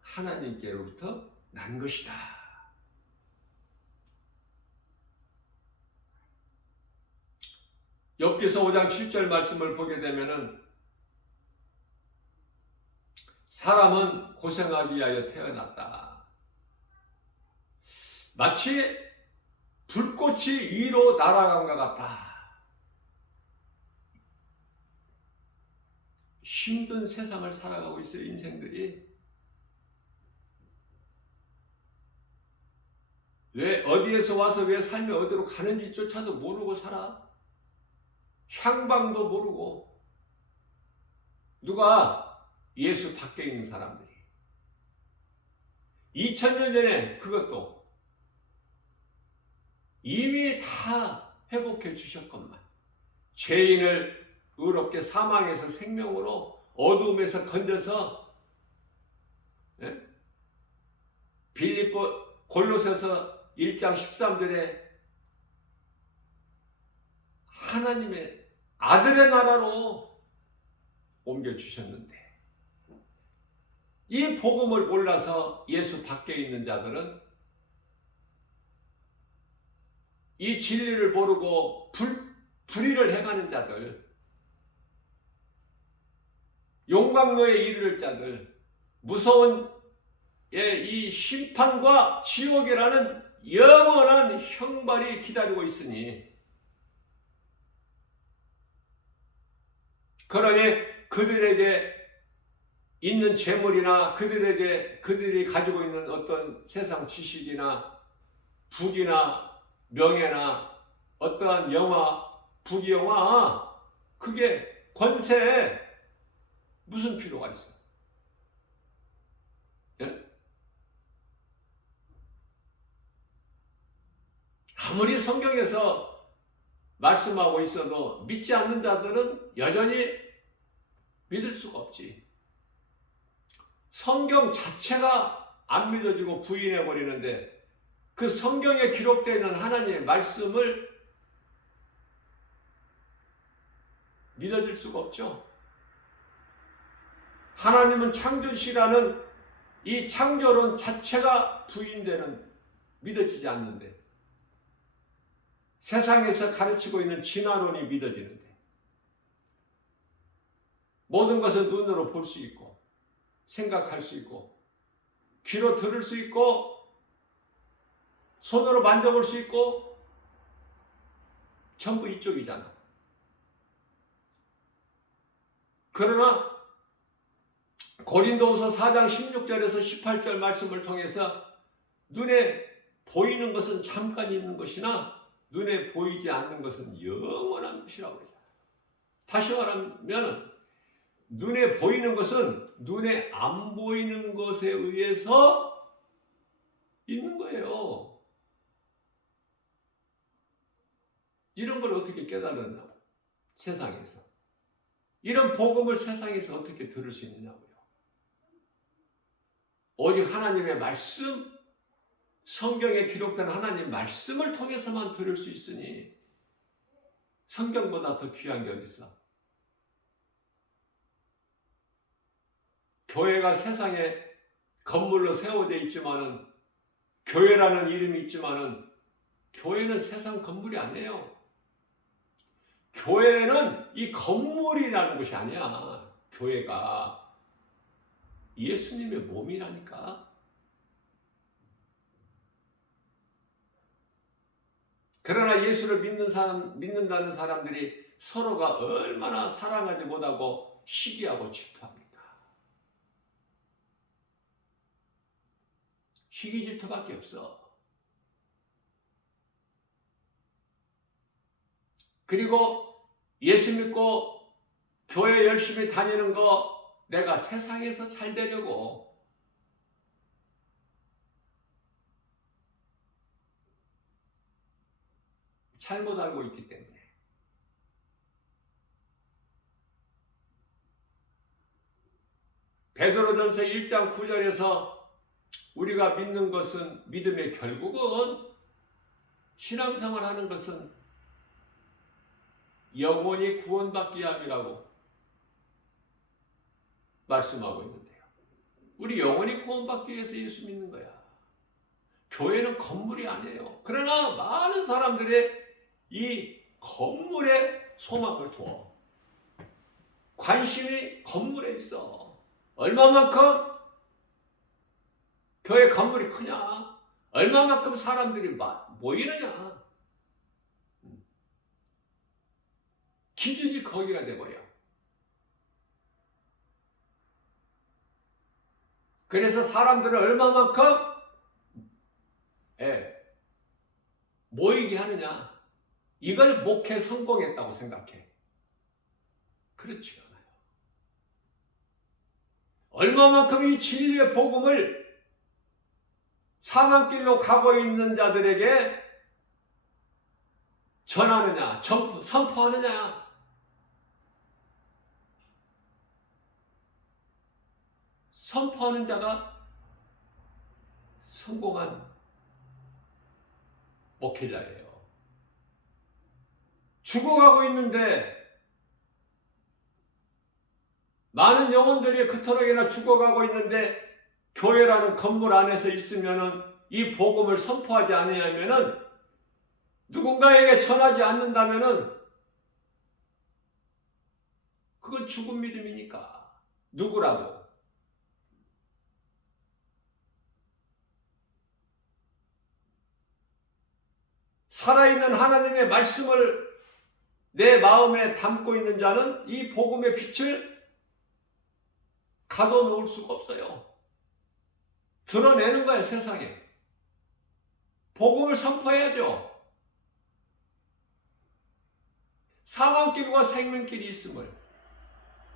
하나님께로부터 난 것이다. 욥기서 5장 7절 말씀을 보게 되면은 사람은 고생하기 위하여 태어났다. 마치 불꽃이 위로 날아간 것 같다. 힘든 세상을 살아가고 있어요, 인생들이. 왜 어디에서 와서 왜 삶이 어디로 가는지조차도 모르고 살아. 향방도 모르고 누가 예수 밖에 있는 사람들이 2000년 전에 그것도 이미 다 회복해 주셨건만 죄인을 의롭게 사망에서 생명으로 어둠에서 건져서 빌립보 골로새서 1장 13절에 하나님의 아들의 나라로 옮겨주셨는데 이 복음을 몰라서 예수 밖에 있는 자들은 이 진리를 모르고 불의를 행하는 자들, 용광로에 이르를 자들, 무서운 이 심판과 지옥이라는 영원한 형벌이 기다리고 있으니 그러니 그들에게 있는 재물이나 그들이 가지고 있는 어떤 세상 지식이나 부귀나 명예나 어떠한 영화, 부귀영화 그게 권세에 무슨 필요가 있어? 예? 아무리 성경에서 말씀하고 있어도 믿지 않는 자들은 여전히 믿을 수가 없지. 성경 자체가 안 믿어지고 부인해 버리는데 그 성경에 기록되어 있는 하나님의 말씀을 믿어질 수가 없죠. 하나님은 창조시라는 이 창조론 자체가 부인되는, 믿어지지 않는데 세상에서 가르치고 있는 진화론이 믿어지는데 모든 것은 눈으로 볼 수 있고 생각할 수 있고 귀로 들을 수 있고 손으로 만져볼 수 있고 전부 이쪽이잖아. 그러나 고린도후서 4장 16절에서 18절 말씀을 통해서 눈에 보이는 것은 잠깐 있는 것이나 눈에 보이지 않는 것은 영원한 것이라고 그러잖아. 다시 말하면 눈에 보이는 것은 눈에 안 보이는 것에 의해서 있는 거예요. 이런 걸 어떻게 깨달았나? 세상에서. 이런 복음을 세상에서 어떻게 들을 수 있느냐고요. 오직 하나님의 말씀, 성경에 기록된 하나님 말씀을 통해서만 들을 수 있으니 성경보다 더 귀한 게 어디 있어? 교회가 세상에 건물로 세워져 있지만은 교회라는 이름이 있지만은 교회는 세상 건물이 아니에요. 교회는 이 건물이라는 것이 아니야. 교회가 예수님의 몸이라니까. 그러나 예수를 믿는다는 사람들이 서로가 얼마나 사랑하지 못하고 시기하고 질투합니까? 시기 질투밖에 없어. 그리고 예수 믿고 교회 열심히 다니는 거 내가 세상에서 잘 되려고 잘못 알고 있기 때문에 베드로전서 1장 9절에서 우리가 믿는 것은 믿음의 결국은 신앙생활 하는 것은 영원히 구원받기 함이라고 말씀하고 있는데요. 우리 영원히 구원받기 위해서 예수 믿는 거야. 교회는 건물이 아니에요. 그러나 많은 사람들이 이 건물에 소망을 두어 관심이 건물에 있어. 얼마만큼 교회 건물이 크냐? 얼마만큼 사람들이 모이느냐? 기준이 거기가 돼버려. 그래서 사람들을 얼마만큼 모이게 하느냐? 이걸 목회 성공했다고 생각해. 그렇지가 않아요. 얼마만큼 이 진리의 복음을 사망길로 가고 있는 자들에게 전하느냐, 선포하느냐. 선포하는 자가 성공한 목회자예요. 죽어가고 있는데 많은 영혼들이 그토록이나 죽어가고 있는데 교회라는 건물 안에서 있으면은 이 복음을 선포하지 않으면은 누군가에게 전하지 않는다면은 그건 죽은 믿음이니까. 누구라도. 살아있는 하나님의 말씀을 내 마음에 담고 있는 자는 이 복음의 빛을 가둬놓을 수가 없어요. 드러내는 거야, 세상에. 복음을 선포해야죠. 사망길과 생명길이 있음을.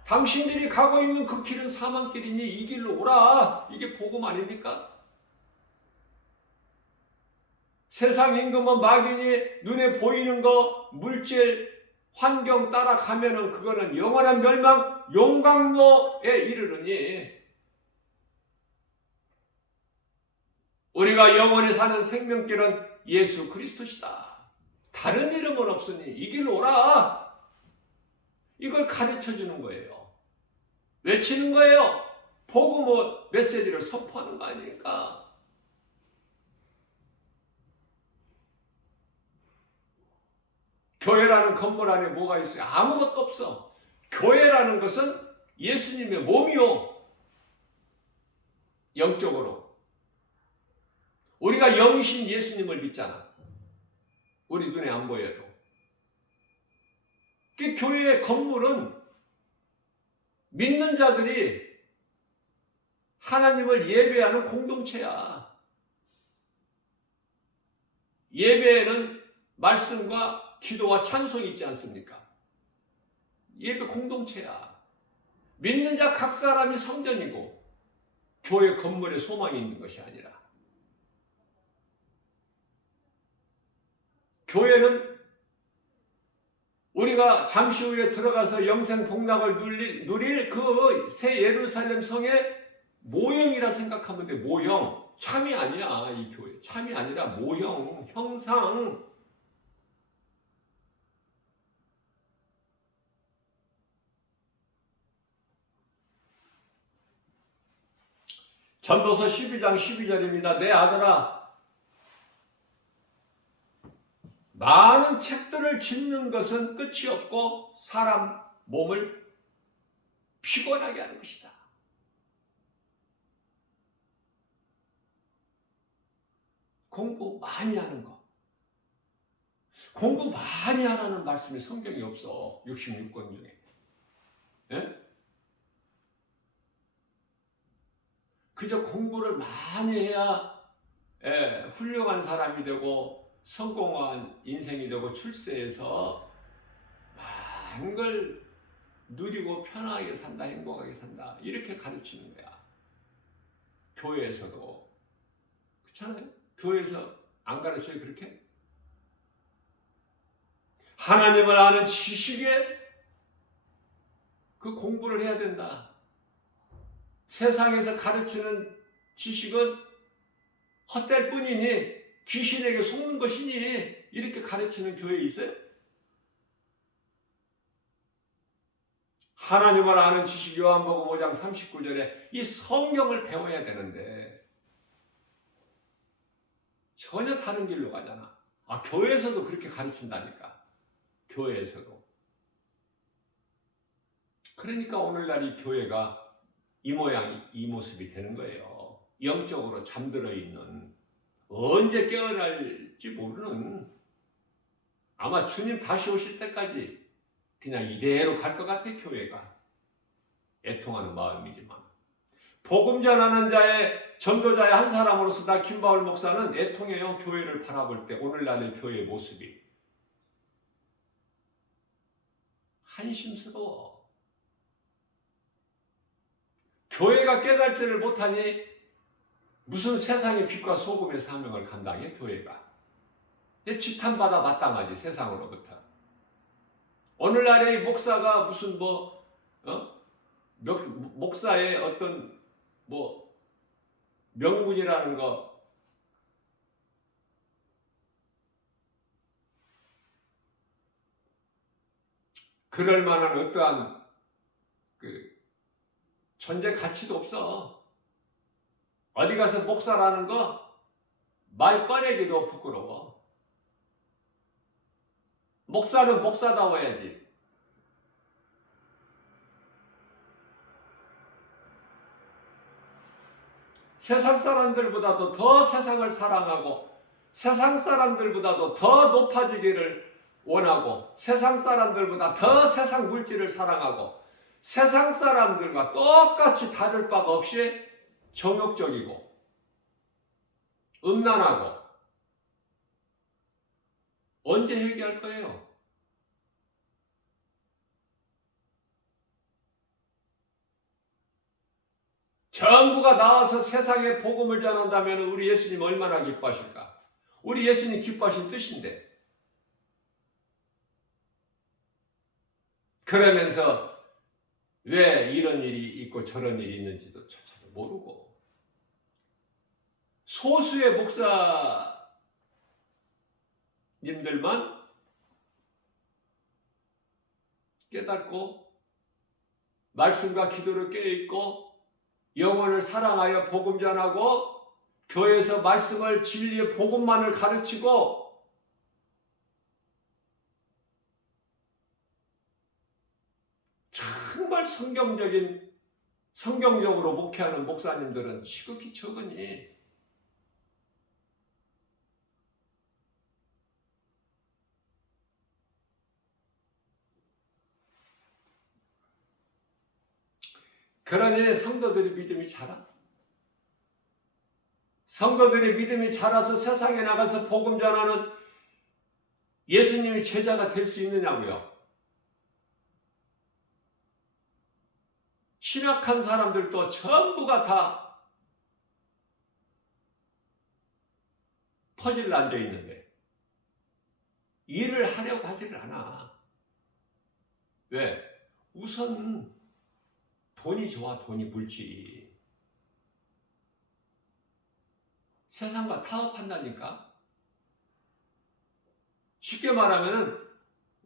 당신들이 가고 있는 그 길은 사망길이니 이 길로 오라. 이게 복음 아닙니까? 세상 임금은 막연히 눈에 보이는 거, 물질, 환경 따라가면은 그거는 영원한 멸망, 용광로에 이르르니 우리가 영원히 사는 생명길은 예수 그리스도시다. 다른 이름은 없으니 이 길로 오라. 이걸 가르쳐주는 거예요. 외치는 거예요. 복음 메시지를 선포하는 거 아닙니까? 교회라는 건물 안에 뭐가 있어요? 아무것도 없어. 교회라는 것은 예수님의 몸이요. 영적으로. 우리가 영이신 예수님을 믿잖아. 우리 눈에 안 보여도. 그 교회의 건물은 믿는 자들이 하나님을 예배하는 공동체야. 예배에는 말씀과 기도와 찬송이 있지 않습니까? 예배 공동체야. 믿는 자 각 사람이 성전이고 교회 건물에 소망이 있는 것이 아니라 교회는 우리가 잠시 후에 들어가서 영생 복락을 누릴 그 새 예루살렘 성의 모형이라 생각하면 돼. 모형. 참이 아니야. 이 교회. 참이 아니라 모형, 형상. 전도서 12장 12절입니다. 내 아들아, 많은 책들을 짓는 것은 끝이 없고 사람 몸을 피곤하게 하는 것이다. 공부 많이 하는 거. 공부 많이 하라는 말씀이 성경이 없어. 66권 중에. 예? 그저 공부를 많이 해야 훌륭한 사람이 되고 성공한 인생이 되고 출세해서 많은 걸 누리고 편하게 산다, 행복하게 산다. 이렇게 가르치는 거야. 교회에서도. 그렇잖아요? 교회에서 안 가르쳐요, 그렇게? 하나님을 아는 지식에 그 공부를 해야 된다. 세상에서 가르치는 지식은 헛될 뿐이니 귀신에게 속는 것이니 이렇게 가르치는 교회 있어요? 하나님을 아는 지식 요한복음 5장 39절에 이 성경을 배워야 되는데 전혀 다른 길로 가잖아. 교회에서도 그렇게 가르친다니까. 교회에서도. 그러니까 오늘날 이 교회가 이 모양, 이 모습이 되는 거예요. 영적으로 잠들어 있는, 언제 깨어날지 모르는, 아마 주님 다시 오실 때까지 그냥 이대로 갈 것 같아, 교회가. 애통하는 마음이지만. 복음 전하는 자의, 전도자의 한 사람으로서 나 김바울 목사는 애통해요. 교회를 바라볼 때 오늘날의 교회의 모습이. 한심스러워. 교회가 깨달지를 못하니 무슨 세상의 빛과 소금의 사명을 감당해 교회가. 지탄받아 마땅하지 세상으로부터. 오늘날의 목사가 무슨 목사의 어떤 명분이라는 거, 그럴 만한 어떠한 존재 가치도 없어. 어디 가서 목사라는 거 말 꺼내기도 부끄러워. 목사는 목사다워야지. 세상 사람들보다도 더 세상을 사랑하고 세상 사람들보다도 더 높아지기를 원하고 세상 사람들보다 더 세상 물질을 사랑하고 세상 사람들과 똑같이 다를 바가 없이 정욕적이고 음란하고 언제 회개할 거예요? 전부가 나와서 세상에 복음을 전한다면 우리 예수님 얼마나 기뻐하실까? 우리 예수님 기뻐하신 뜻인데. 그러면서 왜 이런 일이 있고 저런 일이 있는지도 조차도 모르고 소수의 목사님들만 깨닫고 말씀과 기도를 깨어있고 영혼을 사랑하여 복음 전하고 교회에서 말씀을 진리의 복음만을 가르치고 정말 성경적으로 목회하는 목사님들은 시극히 적으니 그러니 성도들이 믿음이 자라? 성도들의 믿음이 자라서 세상에 나가서 복음 전하는 예수님의 제자가 될 수 있느냐고요? 신학한 사람들도 전부가 다 퍼즐로 앉아 있는데 일을 하려고 하지를 않아. 왜? 우선 돈이 좋아, 돈이 물질이. 세상과 타협한다니까. 쉽게 말하면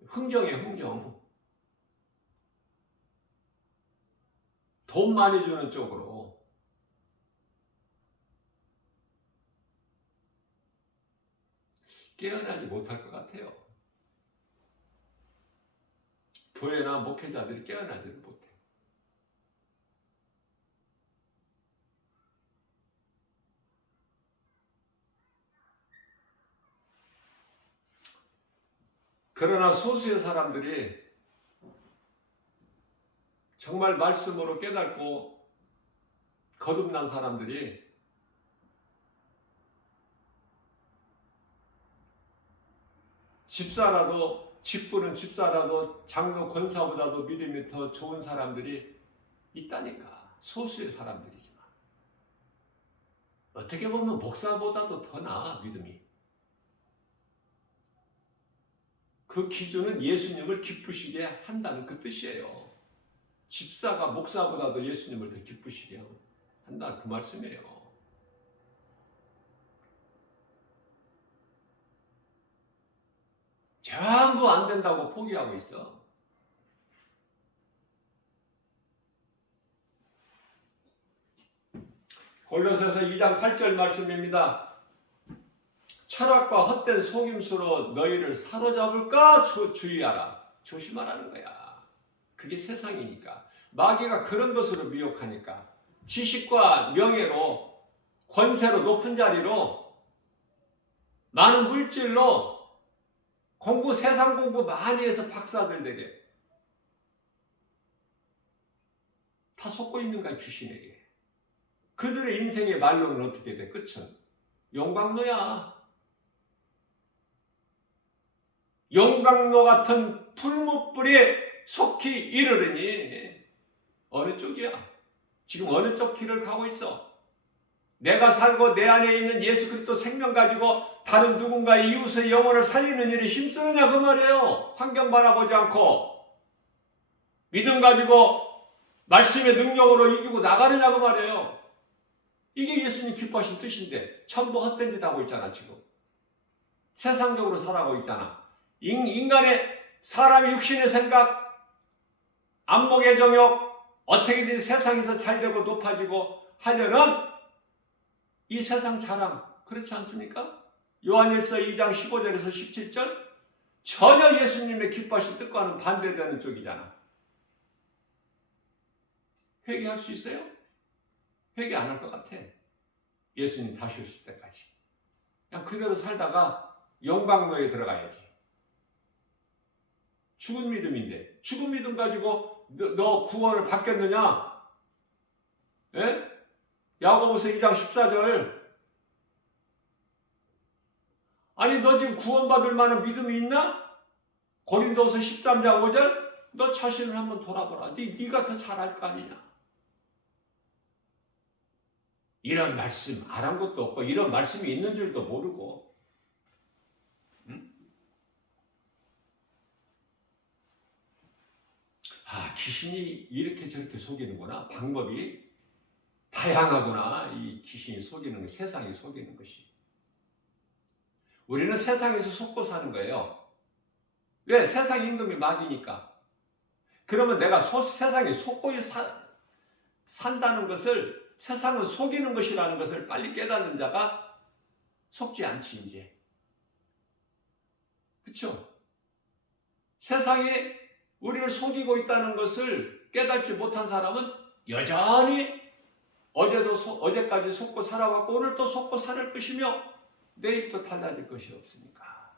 흥정이에요, 흥정. 돈 많이 주는 쪽으로. 깨어나지 못할 것 같아요. 교회나 목회자들이 깨어나지를 못해. 그러나 소수의 사람들이 정말 말씀으로 깨닫고 거듭난 사람들이 집부는 집사라도 장로 권사보다도 믿음이 더 좋은 사람들이 있다니까. 소수의 사람들이지만 어떻게 보면 목사보다도 더 나아, 믿음이. 그 기준은 예수님을 기쁘시게 한다는 그 뜻이에요. 집사가 목사보다도 예수님을 더 기쁘시게 한다, 그 말씀이에요. 전부 안 된다고 포기하고 있어. 골로새서 2장 8절 말씀입니다. 철학과 헛된 속임수로 너희를 사로잡을까 주의하라. 조심하라는 거야. 그게 세상이니까. 마귀가 그런 것으로 미혹하니까. 지식과 명예로, 권세로, 높은 자리로, 많은 물질로 세상 공부 많이 해서 박사들 되게 다 속고 있는 거야, 귀신에게. 그들의 인생의 말로는 어떻게 돼? 끝은 용광로야. 용광로 같은 풀무불에 속히 이르르니 어느 쪽이야? 지금 어느 쪽 길을 가고 있어? 내가 살고 내 안에 있는 예수 그리스도 생명 가지고 다른 누군가의 이웃의 영혼을 살리는 일에 힘쓰느냐 그 말이에요. 환경 바라보지 않고 믿음 가지고 말씀의 능력으로 이기고 나가느냐 그 말이에요. 이게 예수님 기뻐하신 뜻인데 전부 헛된 짓 하고 있잖아. 지금 세상적으로 살아가고 있잖아. 인간의 사람의 육신의 생각, 안목의 정욕, 어떻게든 세상에서 잘되고 높아지고 하려는 이 세상 자랑, 그렇지 않습니까? 요한일서 2장 15절에서 17절 전혀 예수님의 기뻐하신 뜻과는 반대되는 쪽이잖아. 회개할 수 있어요? 회개 안 할 것 같아. 예수님 다시 오실 때까지. 그냥 그대로 살다가 영광로에 들어가야지. 죽은 믿음인데 죽은 믿음 가지고 너 구원을 받겠느냐? 예? 야고보서 2장 14절 아니 너 지금 구원받을 만한 믿음이 있나? 고린도서 13장 5절 너 자신을 한번 돌아보라. 네가 더 잘할 거 아니냐? 이런 말씀 안 한 것도 없고 이런 말씀이 있는 줄도 모르고 응? 귀신이 이렇게 저렇게 속이는구나. 방법이 다양하구나. 이 귀신이 속이는 것, 세상이 속이는 것이. 우리는 세상에서 속고 사는 거예요. 왜? 세상 임금이 막이니까. 그러면 내가 세상에 속고 산다는 것을 세상은 속이는 것이라는 것을 빨리 깨닫는 자가 속지 않지 이제. 그렇죠? 세상이 우리를 속이고 있다는 것을 깨닫지 못한 사람은 여전히 어제까지 속고 살아왔고 오늘 또 속고 살 것이며 내일도 달라질 것이 없으니까.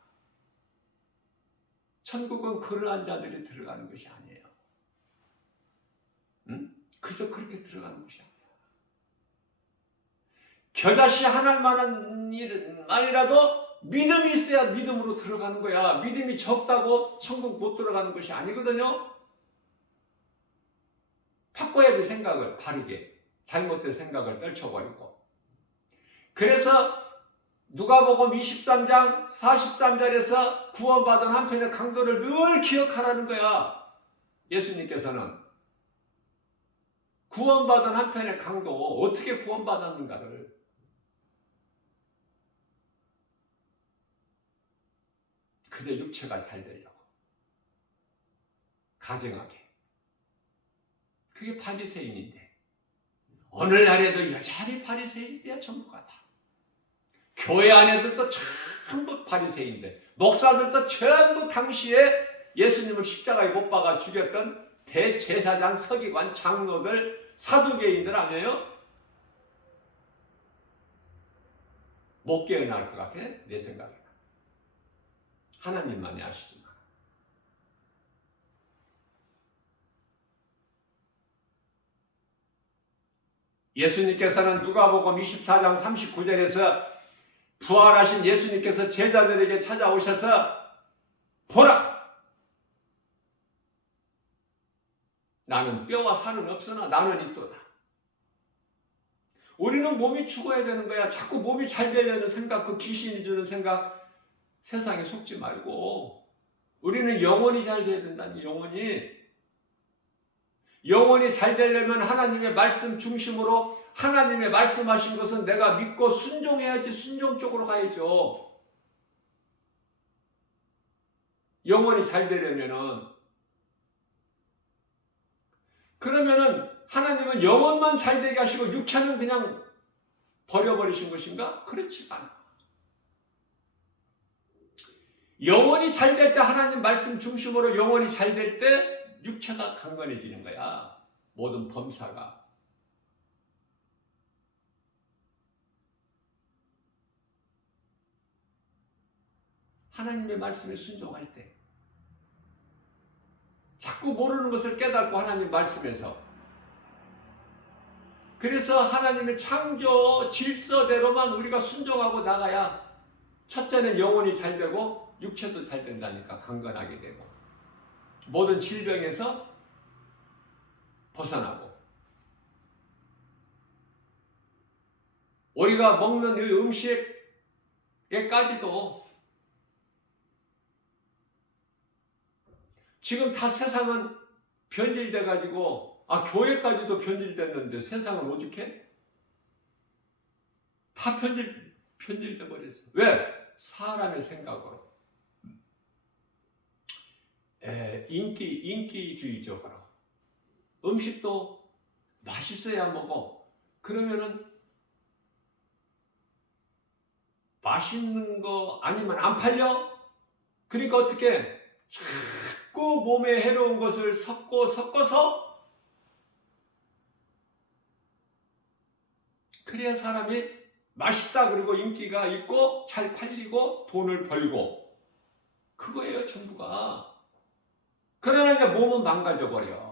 천국은 그러한 자들이 들어가는 것이 아니에요. 응? 그저 그렇게 들어가는 것이 아니에요. 겨자씨 하나만이라도 믿음이 있어야 믿음으로 들어가는 거야. 믿음이 적다고 천국 못 들어가는 것이 아니거든요. 바꿔야 돼. 생각을 바르게. 잘못된 생각을 떨쳐버리고. 그래서 누가복음 23장 43절에서 구원받은 한편의 강도를 늘 기억하라는 거야. 예수님께서는 구원받은 한편의 강도, 어떻게 구원받았는가를 그대 육체가 잘 되려고 가정하게. 그게 바리새인인데 오늘날에도 여전히 바리새인이야. 전부가 다. 교회 안에들도 전부 바리새인인데 목사들도 전부 당시에 예수님을 십자가에 못 박아 죽였던 대제사장, 서기관, 장로들, 사두개인들 아니에요? 못 깨어날 것 같아 내 생각에는. 하나님만이 아시지만. 예수님께서는 누가복음 24장 39절에서 부활하신 예수님께서 제자들에게 찾아오셔서 보라! 나는 뼈와 살은 없으나 나는 있도다. 우리는 몸이 죽어야 되는 거야. 자꾸 몸이 잘 되려는 생각, 그 귀신이 주는 생각 세상에 속지 말고 우리는 영혼이 잘 돼야 된다니. 영혼이 잘 되려면 하나님의 말씀 중심으로 하나님의 말씀하신 것은 내가 믿고 순종해야지. 순종 쪽으로 가야죠. 영혼이 잘 되려면은. 그러면은 하나님은 영혼만 잘 되게 하시고 육체는 그냥 버려버리신 것인가? 그렇지 않아. 영혼이 잘 될 때 하나님 말씀 중심으로 영혼이 잘 될 때 육체가 강건해지는 거야. 모든 범사가. 하나님의 말씀에 순종할 때 자꾸 모르는 것을 깨닫고 하나님 말씀에서, 그래서 하나님의 창조 질서대로만 우리가 순종하고 나가야 첫째는 영혼이 잘 되고 육체도 잘 된다니까. 강건하게 되고 모든 질병에서 벗어나고 우리가 먹는 이 음식에까지도 지금 다 세상은 변질돼 가지고 교회까지도 변질됐는데 세상은 오죽해? 다 변질돼 버렸어. 왜? 사람의 생각으로. 인기주의적으로. 음식도 맛있어야 먹어. 그러면은 맛있는 거 아니면 안 팔려? 그러니까 어떻게? 자꾸 몸에 해로운 것을 섞어서 그래야 사람이 맛있다 그리고 인기가 있고 잘 팔리고 돈을 벌고 그거예요 전부가. 그러나 이제 몸은 망가져 버려.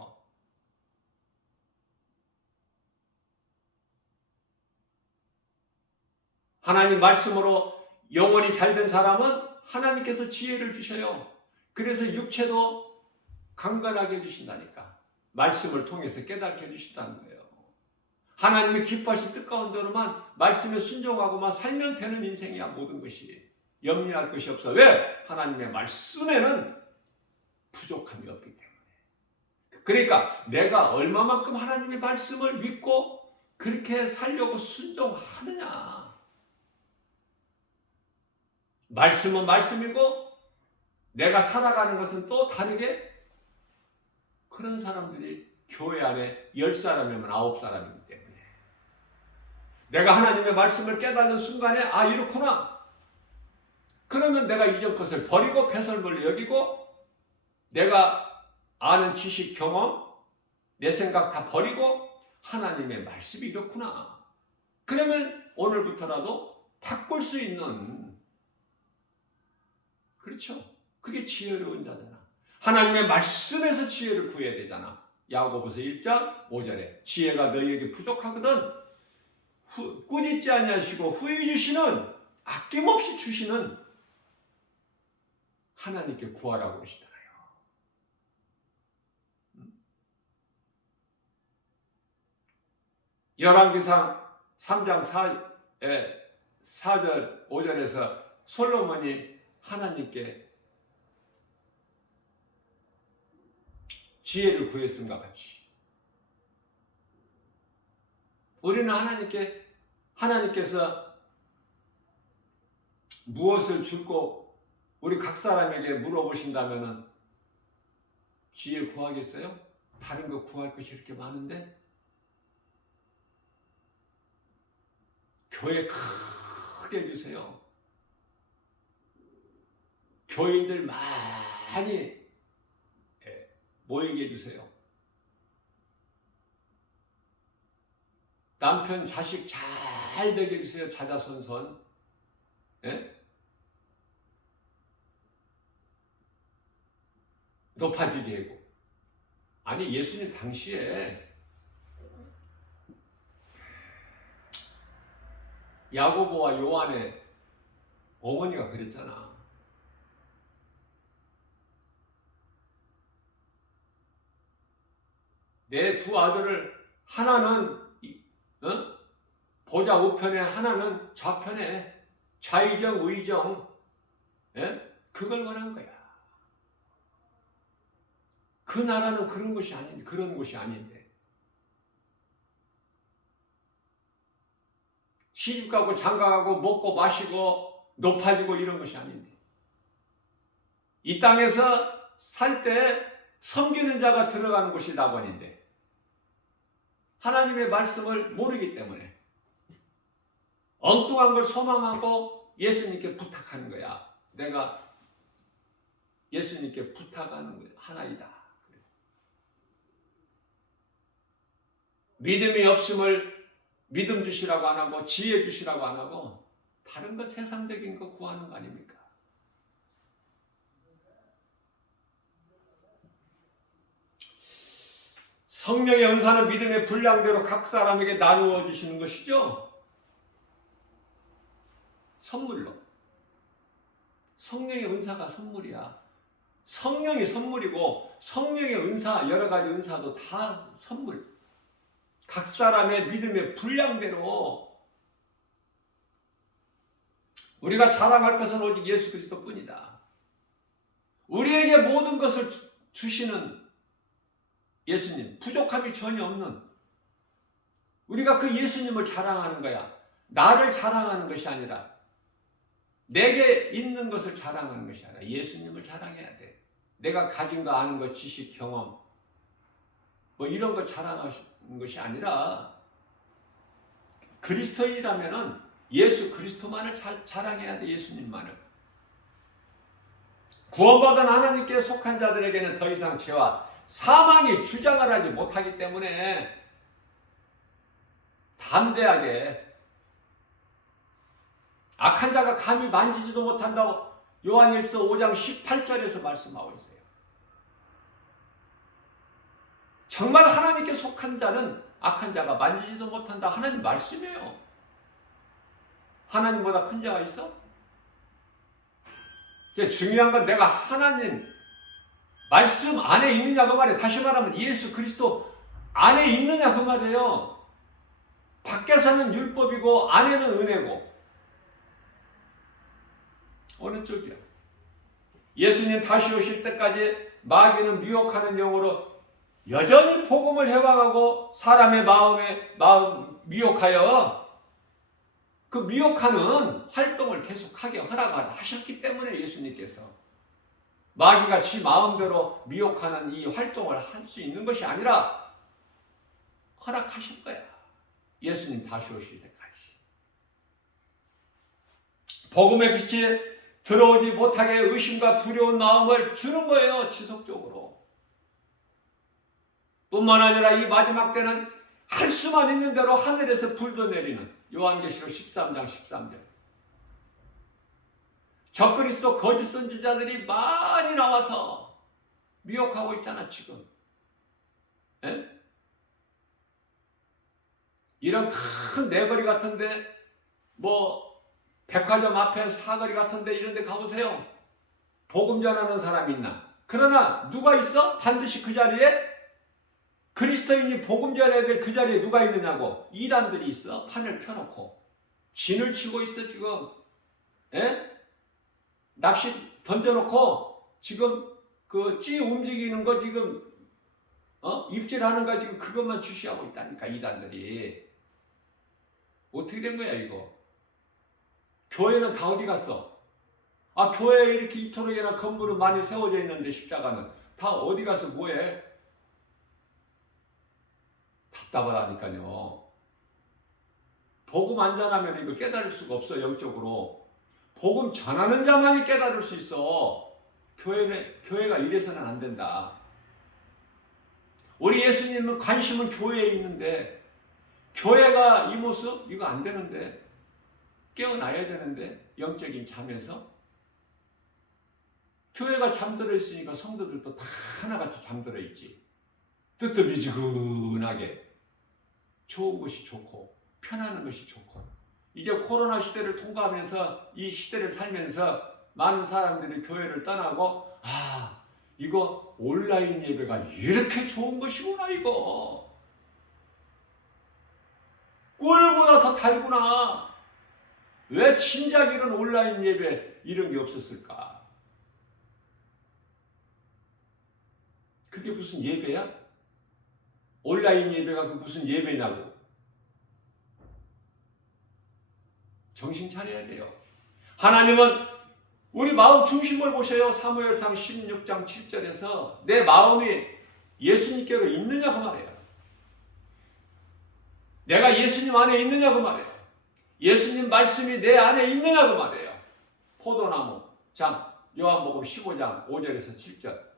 하나님 말씀으로 영혼이 잘된 사람은 하나님께서 지혜를 주셔요. 그래서 육체도 강건하게 해주신다니까. 말씀을 통해서 깨닫게 해주신다는 거예요. 하나님의 기뻐하신 뜻 가운데로만 말씀에 순종하고만 살면 되는 인생이야. 모든 것이. 염려할 것이 없어. 왜? 하나님의 말씀에는 부족함이 없기 때문에. 그러니까 내가 얼마만큼 하나님의 말씀을 믿고 그렇게 살려고 순종하느냐. 말씀은 말씀이고 내가 살아가는 것은 또 다르게. 그런 사람들이 교회 안에 10사람이면 9사람이기 때문에 내가 하나님의 말씀을 깨닫는 순간에 이렇구나. 그러면 내가 이전 것을 버리고 배설물로 여기고 내가 아는 지식, 경험, 내 생각 다 버리고 하나님의 말씀이 이렇구나. 그러면 오늘부터라도 바꿀 수 있는, 그렇죠? 그게 지혜로운 자잖아. 하나님의 말씀에서 지혜를 구해야 되잖아. 야고보서 1장 5절에 지혜가 너희에게 부족하거든 꾸짖지 아니하시고 후히 주시는, 아낌없이 주시는 하나님께 구하라고 그러시잖아요. 열왕기상 3장 4절 5절에서 솔로몬이 하나님께 지혜를 구했음과 같이 우리는 하나님께서 무엇을 줄고 우리 각 사람에게 물어보신다면 지혜 구하겠어요? 다른 거 구할 것이 이렇게 많은데? 교회 크게 해주세요. 교인들 많이 모이게 해주세요. 남편, 자식 잘 되게 해주세요. 자자손손. 예? 높아지게 하고. 아니, 예수님 당시에 야고보와 요한의 어머니가 그랬잖아. 내 두 아들을 하나는 보좌 우편에 하나는 좌편에 좌의정 의정 그걸 원한 거야. 그 나라는 그런 곳이 아닌데 시집가고 장가가고 먹고 마시고 높아지고 이런 것이 아닌데 이 땅에서 살 때 섬기는 자가 들어가는 곳이 낙원인데 하나님의 말씀을 모르기 때문에 엉뚱한 걸 소망하고 예수님께 부탁하는 거야. 내가 예수님께 부탁하는 거야. 하나이다. 그래. 믿음이 없음을 믿음 주시라고 안 하고 지혜 주시라고 안 하고 다른 거 세상적인 거 구하는 거 아닙니까? 성령의 은사는 믿음의 분량대로 각 사람에게 나누어 주시는 것이죠. 선물로. 성령의 은사가 선물이야. 성령이 선물이고 성령의 은사, 여러 가지 은사도 다 선물. 각 사람의 믿음의 분량대로 우리가 자랑할 것은 오직 예수 그리스도뿐이다. 우리에게 모든 것을 주시는 예수님, 부족함이 전혀 없는, 우리가 그 예수님을 자랑하는 거야. 나를 자랑하는 것이 아니라, 내게 있는 것을 자랑하는 것이 아니라 예수님을 자랑해야 돼. 내가 가진 거, 아는 거, 지식, 경험 뭐 이런 거 자랑하는 것이 아니라 그리스도인이라면은 예수 그리스도만을 자랑해야 돼. 예수님만을. 구원받은 하나님께 속한 자들에게는 더 이상 죄와 사망이 주장을 하지 못하기 때문에 담대하게, 악한 자가 감히 만지지도 못한다고 요한일서 5장 18절에서 말씀하고 있어요. 정말 하나님께 속한 자는 악한 자가 만지지도 못한다. 하나님 말씀이에요. 하나님보다 큰 자가 있어? 중요한 건 내가 하나님 말씀 안에 있느냐 그 말이에요. 다시 말하면 예수 그리스도 안에 있느냐 그 말이에요. 밖에서는 율법이고 안에는 은혜고. 어느 쪽이야? 예수님 다시 오실 때까지 마귀는 미혹하는 영으로 여전히 복음을 해방하고 사람의 마음 미혹하여 그 미혹하는 활동을 계속하게 허락하셨기 때문에 예수님께서 마귀가 지 마음대로 미혹하는 이 활동을 할 수 있는 것이 아니라 허락하실 거야. 예수님 다시 오실 때까지. 복음의 빛이 들어오지 못하게 의심과 두려운 마음을 주는 거예요. 지속적으로. 뿐만 아니라 이 마지막 때는 할 수만 있는 대로 하늘에서 불도 내리는 요한계시록 13장 13절. 적그리스도 거짓 선지자들이 많이 나와서 미혹하고 있잖아 지금. 에? 이런 큰 내거리 같은데, 뭐 백화점 앞에 사거리 같은데 이런 데 가보세요. 복음 전하는 사람이 있나? 그러나 누가 있어? 반드시 그 자리에 그리스도인이 복음 전해야 될 그 자리에 누가 있느냐고. 이단들이 있어. 판을 펴놓고 진을 치고 있어 지금. 에? 낚시 던져놓고 지금 그 찌 움직이는 거 지금 입질하는 거 지금 그것만 주시하고 있다니까 이단들이. 어떻게 된 거야 이거? 교회는 다 어디 갔어? 아, 교회에 이렇게 이토록이나 건물은 많이 세워져 있는데 십자가는 다 어디 가서 뭐해? 답답하다니까요. 복음 안 전하면 이거 깨달을 수가 없어. 영적으로 복음 전하는 자만이 깨달을 수 있어. 교회가 이래서는 안 된다. 우리 예수님은 관심은 교회에 있는데 교회가 이 모습? 이거 안 되는데. 깨어나야 되는데 영적인 잠에서. 교회가 잠들어 있으니까 성도들도 다 하나같이 잠들어 있지. 뜨뜻미지근하게. 좋은 것이 좋고 편안한 것이 좋고. 이제 코로나 시대를 통과하면서 이 시대를 살면서 많은 사람들이 교회를 떠나고, 아, 이거 온라인 예배가 이렇게 좋은 것이구나 이거. 꿀보다 더 달구나. 왜 진작 이런 온라인 예배 이런 게 없었을까? 그게 무슨 예배야? 온라인 예배가 그 무슨 예배냐고. 정신 차려야 돼요. 하나님은 우리 마음 중심을 보셔요. 사무엘상 16장 7절에서 내 마음이 예수님께로 있느냐 그 말이에요. 내가 예수님 안에 있느냐 그 말이에요. 예수님 말씀이 내 안에 있느냐 그 말이에요. 포도나무. 자, 요한복음 15장 5절에서 7절.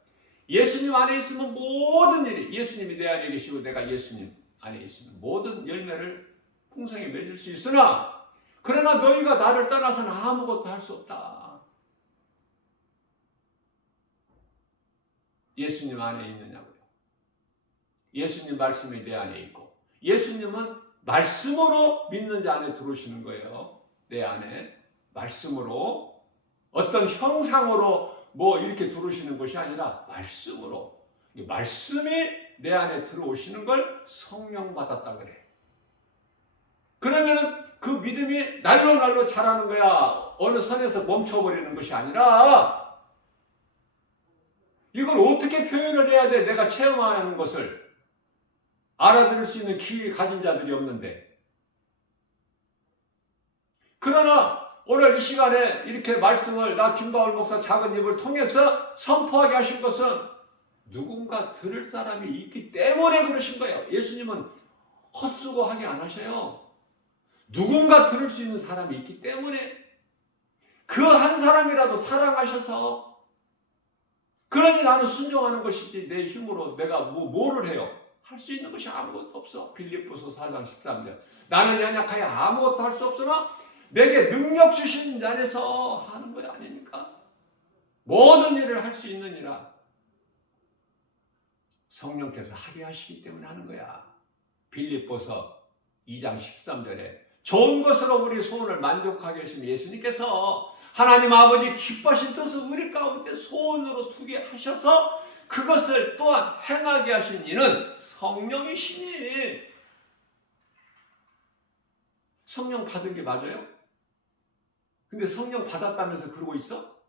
예수님 안에 있으면 모든 일이, 예수님이 내 안에 계시고 내가 예수님 안에 있으면 모든 열매를 풍성히 맺을 수 있으나, 그러나 너희가 나를 떠나서는 아무것도 할 수 없다. 예수님 안에 있느냐고요. 예수님 말씀이 내 안에 있고, 예수님은 말씀으로 믿는 자 안에 들어오시는 거예요. 내 안에 말씀으로, 어떤 형상으로 뭐 이렇게 들어오시는 것이 아니라 말씀으로. 말씀이 내 안에 들어오시는 걸 성령 받았다 그래. 그러면은 그 믿음이 날로 날로 자라는 거야. 어느 선에서 멈춰버리는 것이 아니라 이걸 어떻게 표현을 해야 돼? 내가 체험하는 것을 알아들을 수 있는 귀 가진 자들이 없는데. 그러나 오늘 이 시간에 이렇게 말씀을 나 김바울 목사 작은 입을 통해서 선포하게 하신 것은 누군가 들을 사람이 있기 때문에 그러신 거예요. 예수님은 헛수고하게 안 하셔요. 누군가 들을 수 있는 사람이 있기 때문에 그 한 사람이라도 사랑하셔서 그러니 나는 순종하는 것이지 내 힘으로 내가 뭐를 해요? 할 수 있는 것이 아무것도 없어. 빌립보서 4장 13절. 나는 연약하여 아무것도 할 수 없으나 내게 능력 주신 자에서 하는 거 아닙니까? 모든 일을 할 수 있느니라. 성령께서 하게 하시기 때문에 하는 거야. 빌립보서 2장 13절에 좋은 것으로 우리 소원을 만족하게 하신 예수님께서 하나님 아버지 기뻐하신 뜻을 우리 가운데 소원으로 두게 하셔서 그것을 또한 행하게 하신 이는 성령이시니. 성령 받은 게 맞아요? 근데 성령 받았다면서 그러고 있어?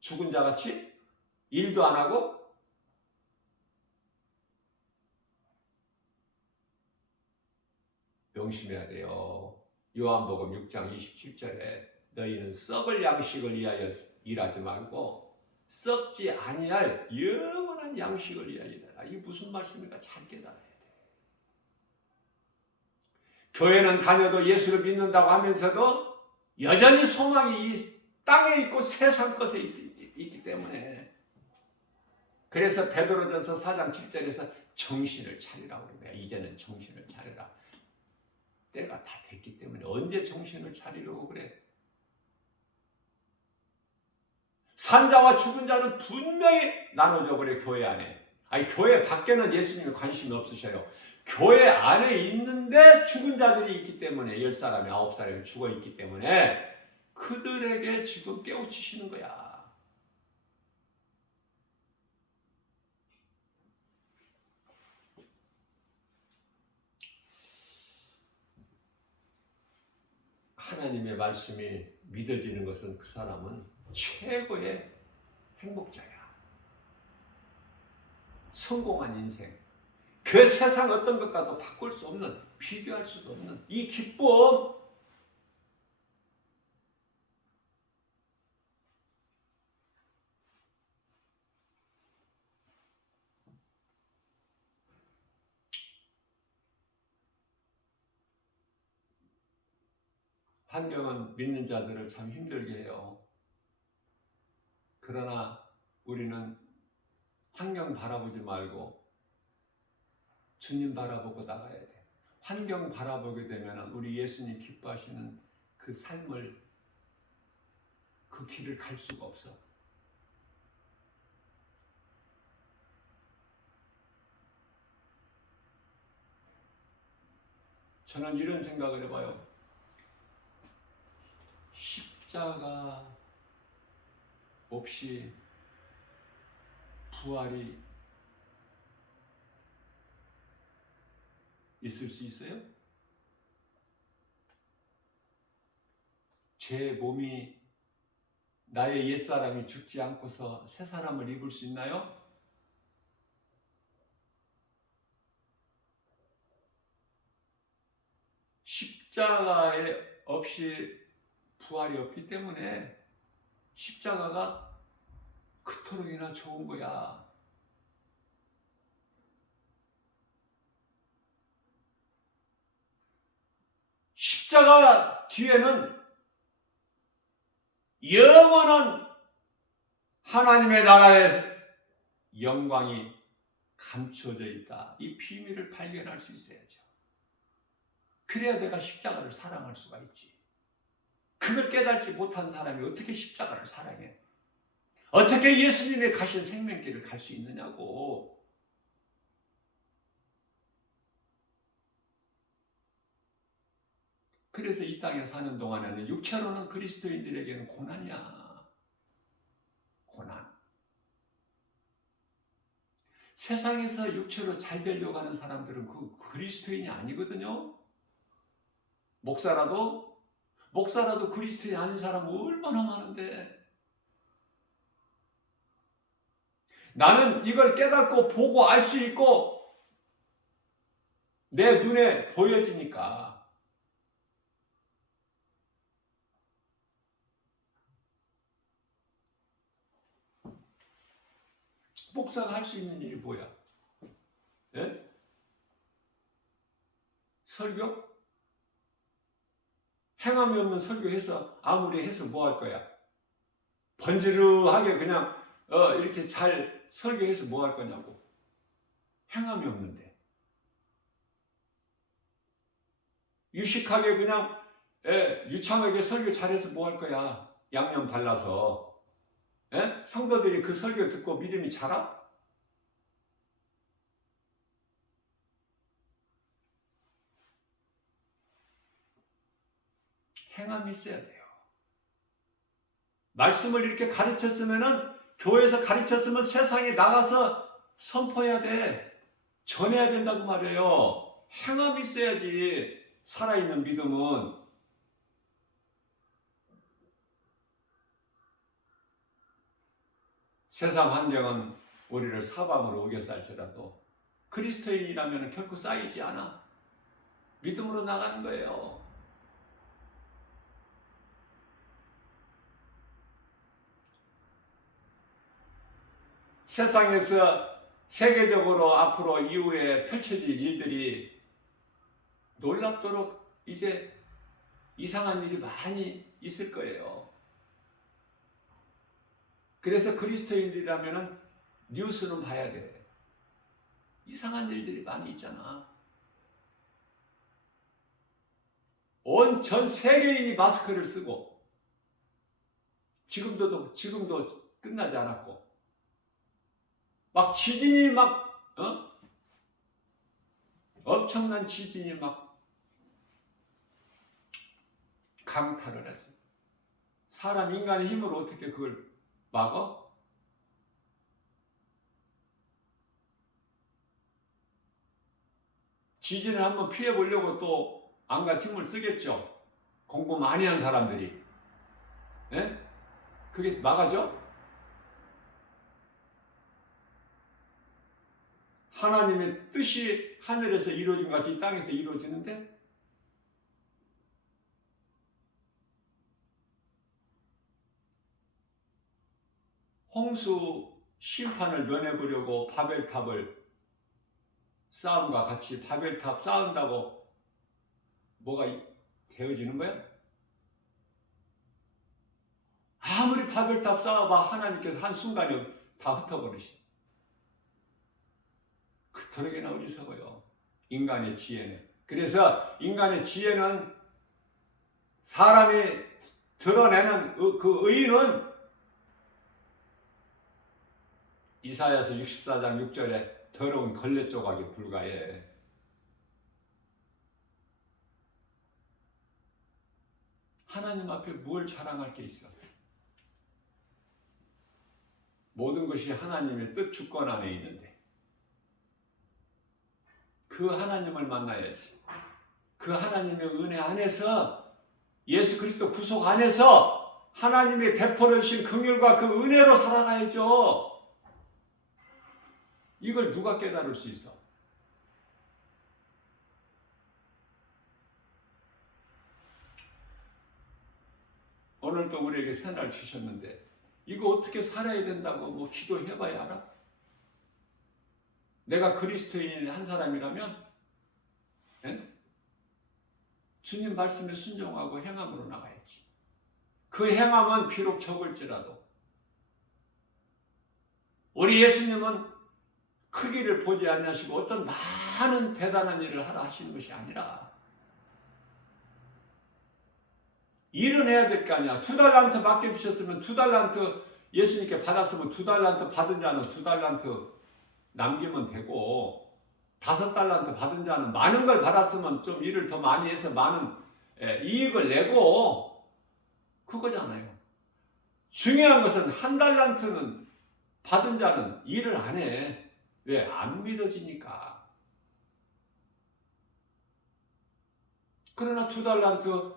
죽은 자같이? 일도 안 하고? 명심해야 돼요. 요한복음 6장 27절에 너희는 썩을 양식을 위하여 일하지 말고 썩지 아니할 영원한 양식을 위하여 일하라. 이게 무슨 말씀인가 잘 깨달아야 돼. 교회는 다녀도 예수를 믿는다고 하면서도 여전히 소망이 이 땅에 있고 세상 것에 있기 때문에 그래서 베드로전서 4장 7절에서 정신을 차리라고 그래요. 이제는 정신을 차리라. 때가 다 됐기 때문에 언제 정신을 차리려고 그래? 산자와 죽은 자는 분명히 나눠져 버려. 교회 안에. 아니 교회 밖에는 예수님이 관심이 없으셔요. 교회 안에 있는데 죽은 자들이 있기 때문에 10사람이 9사람이 죽어 있기 때문에 그들에게 지금 깨우치시는 거야. 하나님의 말씀이 믿어지는 것은 그 사람은 최고의 행복자야. 성공한 인생. 그 세상 어떤 것과도 바꿀 수 없는, 비교할 수도 없는 이 기쁨. 환경은 믿는 자들을 참 힘들게 해요. 그러나 우리는 환경 바라보지 말고 주님 바라보고 나가야 돼. 환경 바라보게 되면 우리 예수님 기뻐하시는 그 삶을, 그 길을 갈 수가 없어. 저는 이런 생각을 해봐요. 십자가 없이 부활이 있을 수 있어요? 제 몸이, 나의 옛사람이 죽지 않고서 새 사람을 입을 수 있나요? 십자가에 없이 부활이 없기 때문에 십자가가 그토록이나 좋은 거야. 십자가 뒤에는 영원한 하나님의 나라의 영광이 감추어져 있다. 이 비밀을 발견할 수 있어야죠. 그래야 내가 십자가를 사랑할 수가 있지. 그걸 깨닫지 못한 사람이 어떻게 십자가를 사랑해? 어떻게 예수님의 가신 생명길을 갈 수 있느냐고. 그래서 이 땅에 사는 동안에는 육체로는 그리스도인들에게는 고난이야. 고난. 세상에서 육체로 잘 되려고 하는 사람들은 그 그리스도인이 아니거든요. 목사라도 목사라도 그리스도인이 아닌 사람 얼마나 많은데. 나는 이걸 깨닫고 보고 알 수 있고 내 눈에 보여지니까. 목사가 할 수 있는 일이 뭐야? 예? 설교? 행함이 없는 설교해서 아무리 해서 뭐 할 거야? 번지르하게 그냥 이렇게 잘 설교해서 뭐 할 거냐고. 행함이 없는데. 유식하게 그냥 유창하게 설교 잘해서 뭐 할 거야? 양념 발라서. 성도들이 그 설교 듣고 믿음이 자라? 행함이 있어야 돼요. 말씀을 이렇게 가르쳤으면은 교회에서 가르쳤으면 세상에 나가서 선포해야 돼. 전해야 된다고 말이에요. 행함이 있어야지. 살아있는 믿음은. 세상 환경은 우리를 사방으로 우겨쌀지라도 그리스도인이라면 결코 쌓이지 않아. 믿음으로 나가는 거예요. 세상에서 세계적으로 앞으로 이후에 펼쳐질 일들이 놀랍도록 이제 이상한 일이 많이 있을 거예요. 그래서 그리스도인들이라면 뉴스는 봐야 돼. 이상한 일들이 많이 있잖아. 온 전 세계인이 마스크를 쓰고 지금도 끝나지 않았고 막 지진이 엄청난 지진이 막 강타를 하죠. 사람 인간의 힘으로 어떻게 그걸 막아? 지진을 한번 피해 보려고 또 안과 힘을 쓰겠죠. 공부 많이 한 사람들이. 그게 막아져? 하나님의 뜻이 하늘에서 이루어진 것 같이 이 땅에서 이루어지는데 홍수 심판을 면해보려고 바벨탑을 싸움과 같이 바벨탑 쌓은다고 뭐가 되어지는 거야? 아무리 바벨탑 쌓아봐 하나님께서 한순간에 다 흩어버리시. 그토록이나 어리석어요. 인간의 지혜는. 그래서 인간의 지혜는 사람이 드러내는 그 의는 이사야서 64장 6절에 더러운 걸레 조각에 불과해. 하나님 앞에 뭘 자랑할 게 있어? 모든 것이 하나님의 뜻 주권 안에 있는데 그 하나님을 만나야지. 그 하나님의 은혜 안에서 예수 그리스도 구속 안에서 하나님이 베풀어 주신 긍휼과 그 은혜로 살아가야죠. 이걸 누가 깨달을 수 있어? 오늘도 우리에게 새날 주셨는데 이거 어떻게 살아야 된다고 뭐 기도해봐야 알아? 내가 그리스도인 한 사람이라면 주님 말씀에 순종하고 행함으로 나가야지. 그 행함은 비록 적을지라도 우리 예수님은 크기를 보지 아니하시고 어떤 많은 대단한 일을 하라 하시는 것이 아니라 일은 해야 될 거 아니야. 2달란트 맡겨주셨으면 2달란트 예수님께 받았으면 2달란트 받은 자는 2달란트 남기면 되고 5달란트 받은 자는 많은 걸 받았으면 좀 일을 더 많이 해서 많은 이익을 내고 그거잖아요. 중요한 것은 1달란트는 받은 자는 일을 안 해. 왜? 안 믿어지니까. 그러나 2달란트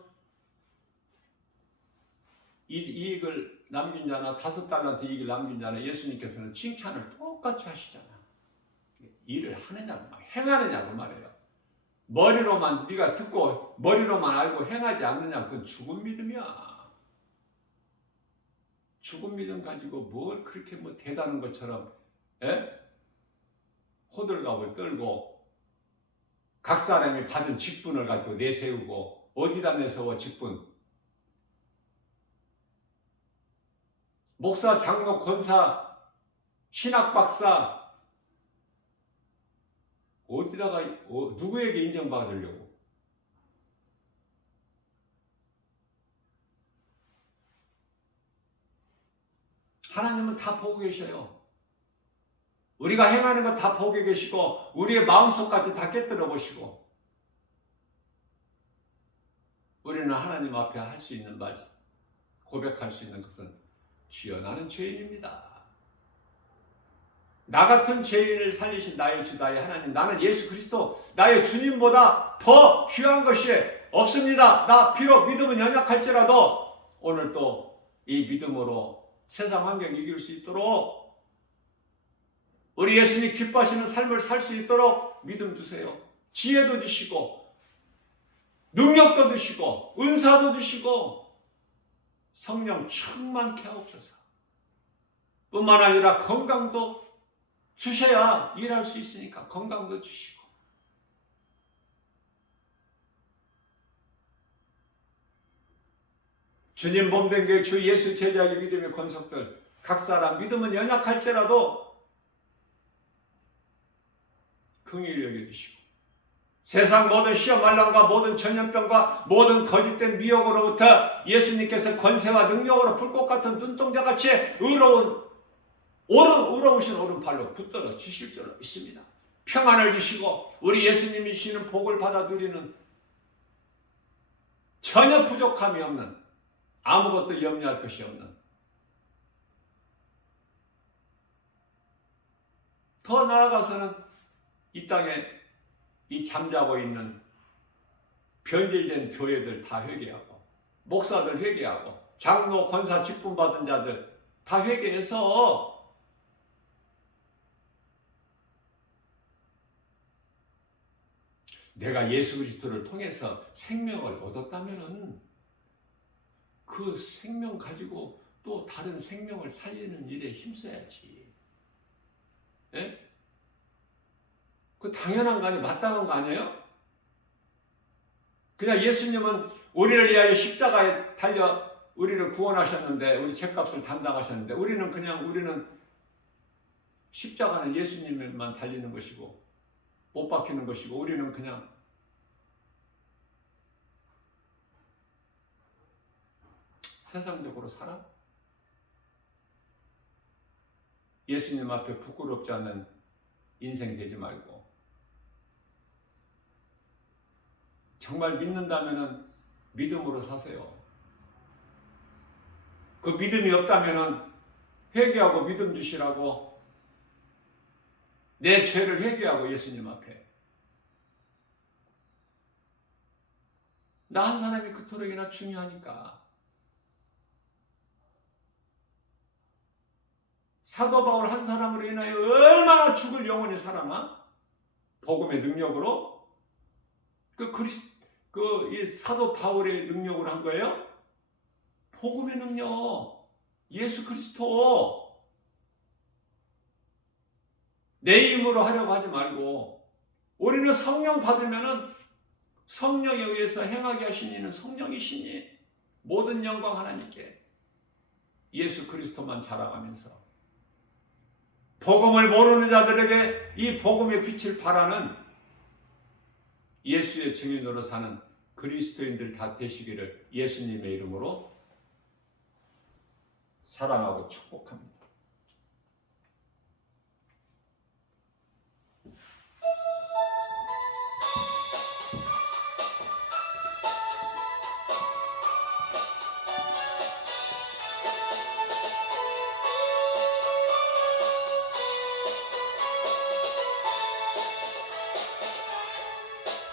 이익을 남긴 자나 5달란트 이익을 남긴 자나 예수님께서는 칭찬을 똑같이 하시잖아. 일을 하느냐고 행하느냐고 말해요. 머리로만 네가 듣고 머리로만 알고 행하지 않느냐, 그건 죽은 믿음이야. 죽은 믿음 가지고 뭘 그렇게 뭐 대단한 것처럼 호들갑을 떨고 각 사람이 받은 직분을 가지고 내세우고 어디다 내세워 직분. 목사, 장로, 권사, 신학 박사 어디다가 누구에게 인정받으려고? 하나님은 다 보고 계셔요. 우리가 행하는 거 다 보고 계시고 우리의 마음속까지 다 깨뜨려 보시고 우리는 하나님 앞에 할 수 있는 말씀, 고백할 수 있는 것은 주여 나는 죄인입니다. 나 같은 죄인을 살리신 나의 주 나의 하나님, 나는 예수 그리스도 나의 주님보다 더 귀한 것이 없습니다. 나 비록 믿음은 연약할지라도 오늘 또 이 믿음으로 세상 환경 이길 수 있도록 우리 예수님 기뻐하시는 삶을 살 수 있도록 믿음 주세요. 지혜도 주시고 능력도 주시고 은사도 주시고 성령 충만케 하옵소서. 뿐만 아니라 건강도 주셔야 일할 수 있으니까 건강도 주시고 주님 몸된 교회 주 예수 제자의 믿음의 권속들 각 사람 믿음은 연약할지라도 긍휼히 여겨주시고 세상 모든 시험 환난과 모든 전염병과 모든 거짓된 미혹으로부터 예수님께서 권세와 능력으로 불꽃 같은 눈동자같이 의로우신 오른팔로 붙들어 주실 줄 믿습니다. 평안을 주시고 우리 예수님이 주시는 복을 받아 누리는 전혀 부족함이 없는 아무것도 염려할 것이 없는 더 나아가서는 이 땅에 이 잠자고 있는 변질된 교회들 다 회개하고 목사들 회개하고 장로 권사 직분 받은 자들 다 회개해서 내가 예수 그리스도를 통해서 생명을 얻었다면은 그 생명 가지고 또 다른 생명을 살리는 일에 힘써야지. 예? 그 당연한 거 아니에요? 마땅한 거 아니에요? 그냥 예수님은 우리를 위하여 십자가에 달려 우리를 구원하셨는데 우리 죄값을 담당하셨는데 우리는 십자가는 예수님만 달리는 것이고 못 박히는 것이고 우리는 그냥 세상적으로 살아? 예수님 앞에 부끄럽지 않은 인생 되지 말고 정말 믿는다면은 믿음으로 사세요. 그 믿음이 없다면은 회개하고 믿음 주시라고 내 죄를 회개하고 예수님 앞에 나 한 사람이 그토록이나 중요하니까. 사도 바울 한 사람으로 인하여 얼마나 죽을 영혼이 살아나? 복음의 능력으로? 이 사도 바울의 능력으로 한 거예요? 복음의 능력, 예수 그리스도. 내 힘으로 하려고 하지 말고 우리는 성령 받으면은 성령에 의해서 행하게 하신 이는 성령이시니 모든 영광 하나님께 예수 그리스도만 자랑하면서 복음을 모르는 자들에게 이 복음의 빛을 발하는 예수의 증인으로 사는 그리스도인들 다 되시기를 예수님의 이름으로 사랑하고 축복합니다.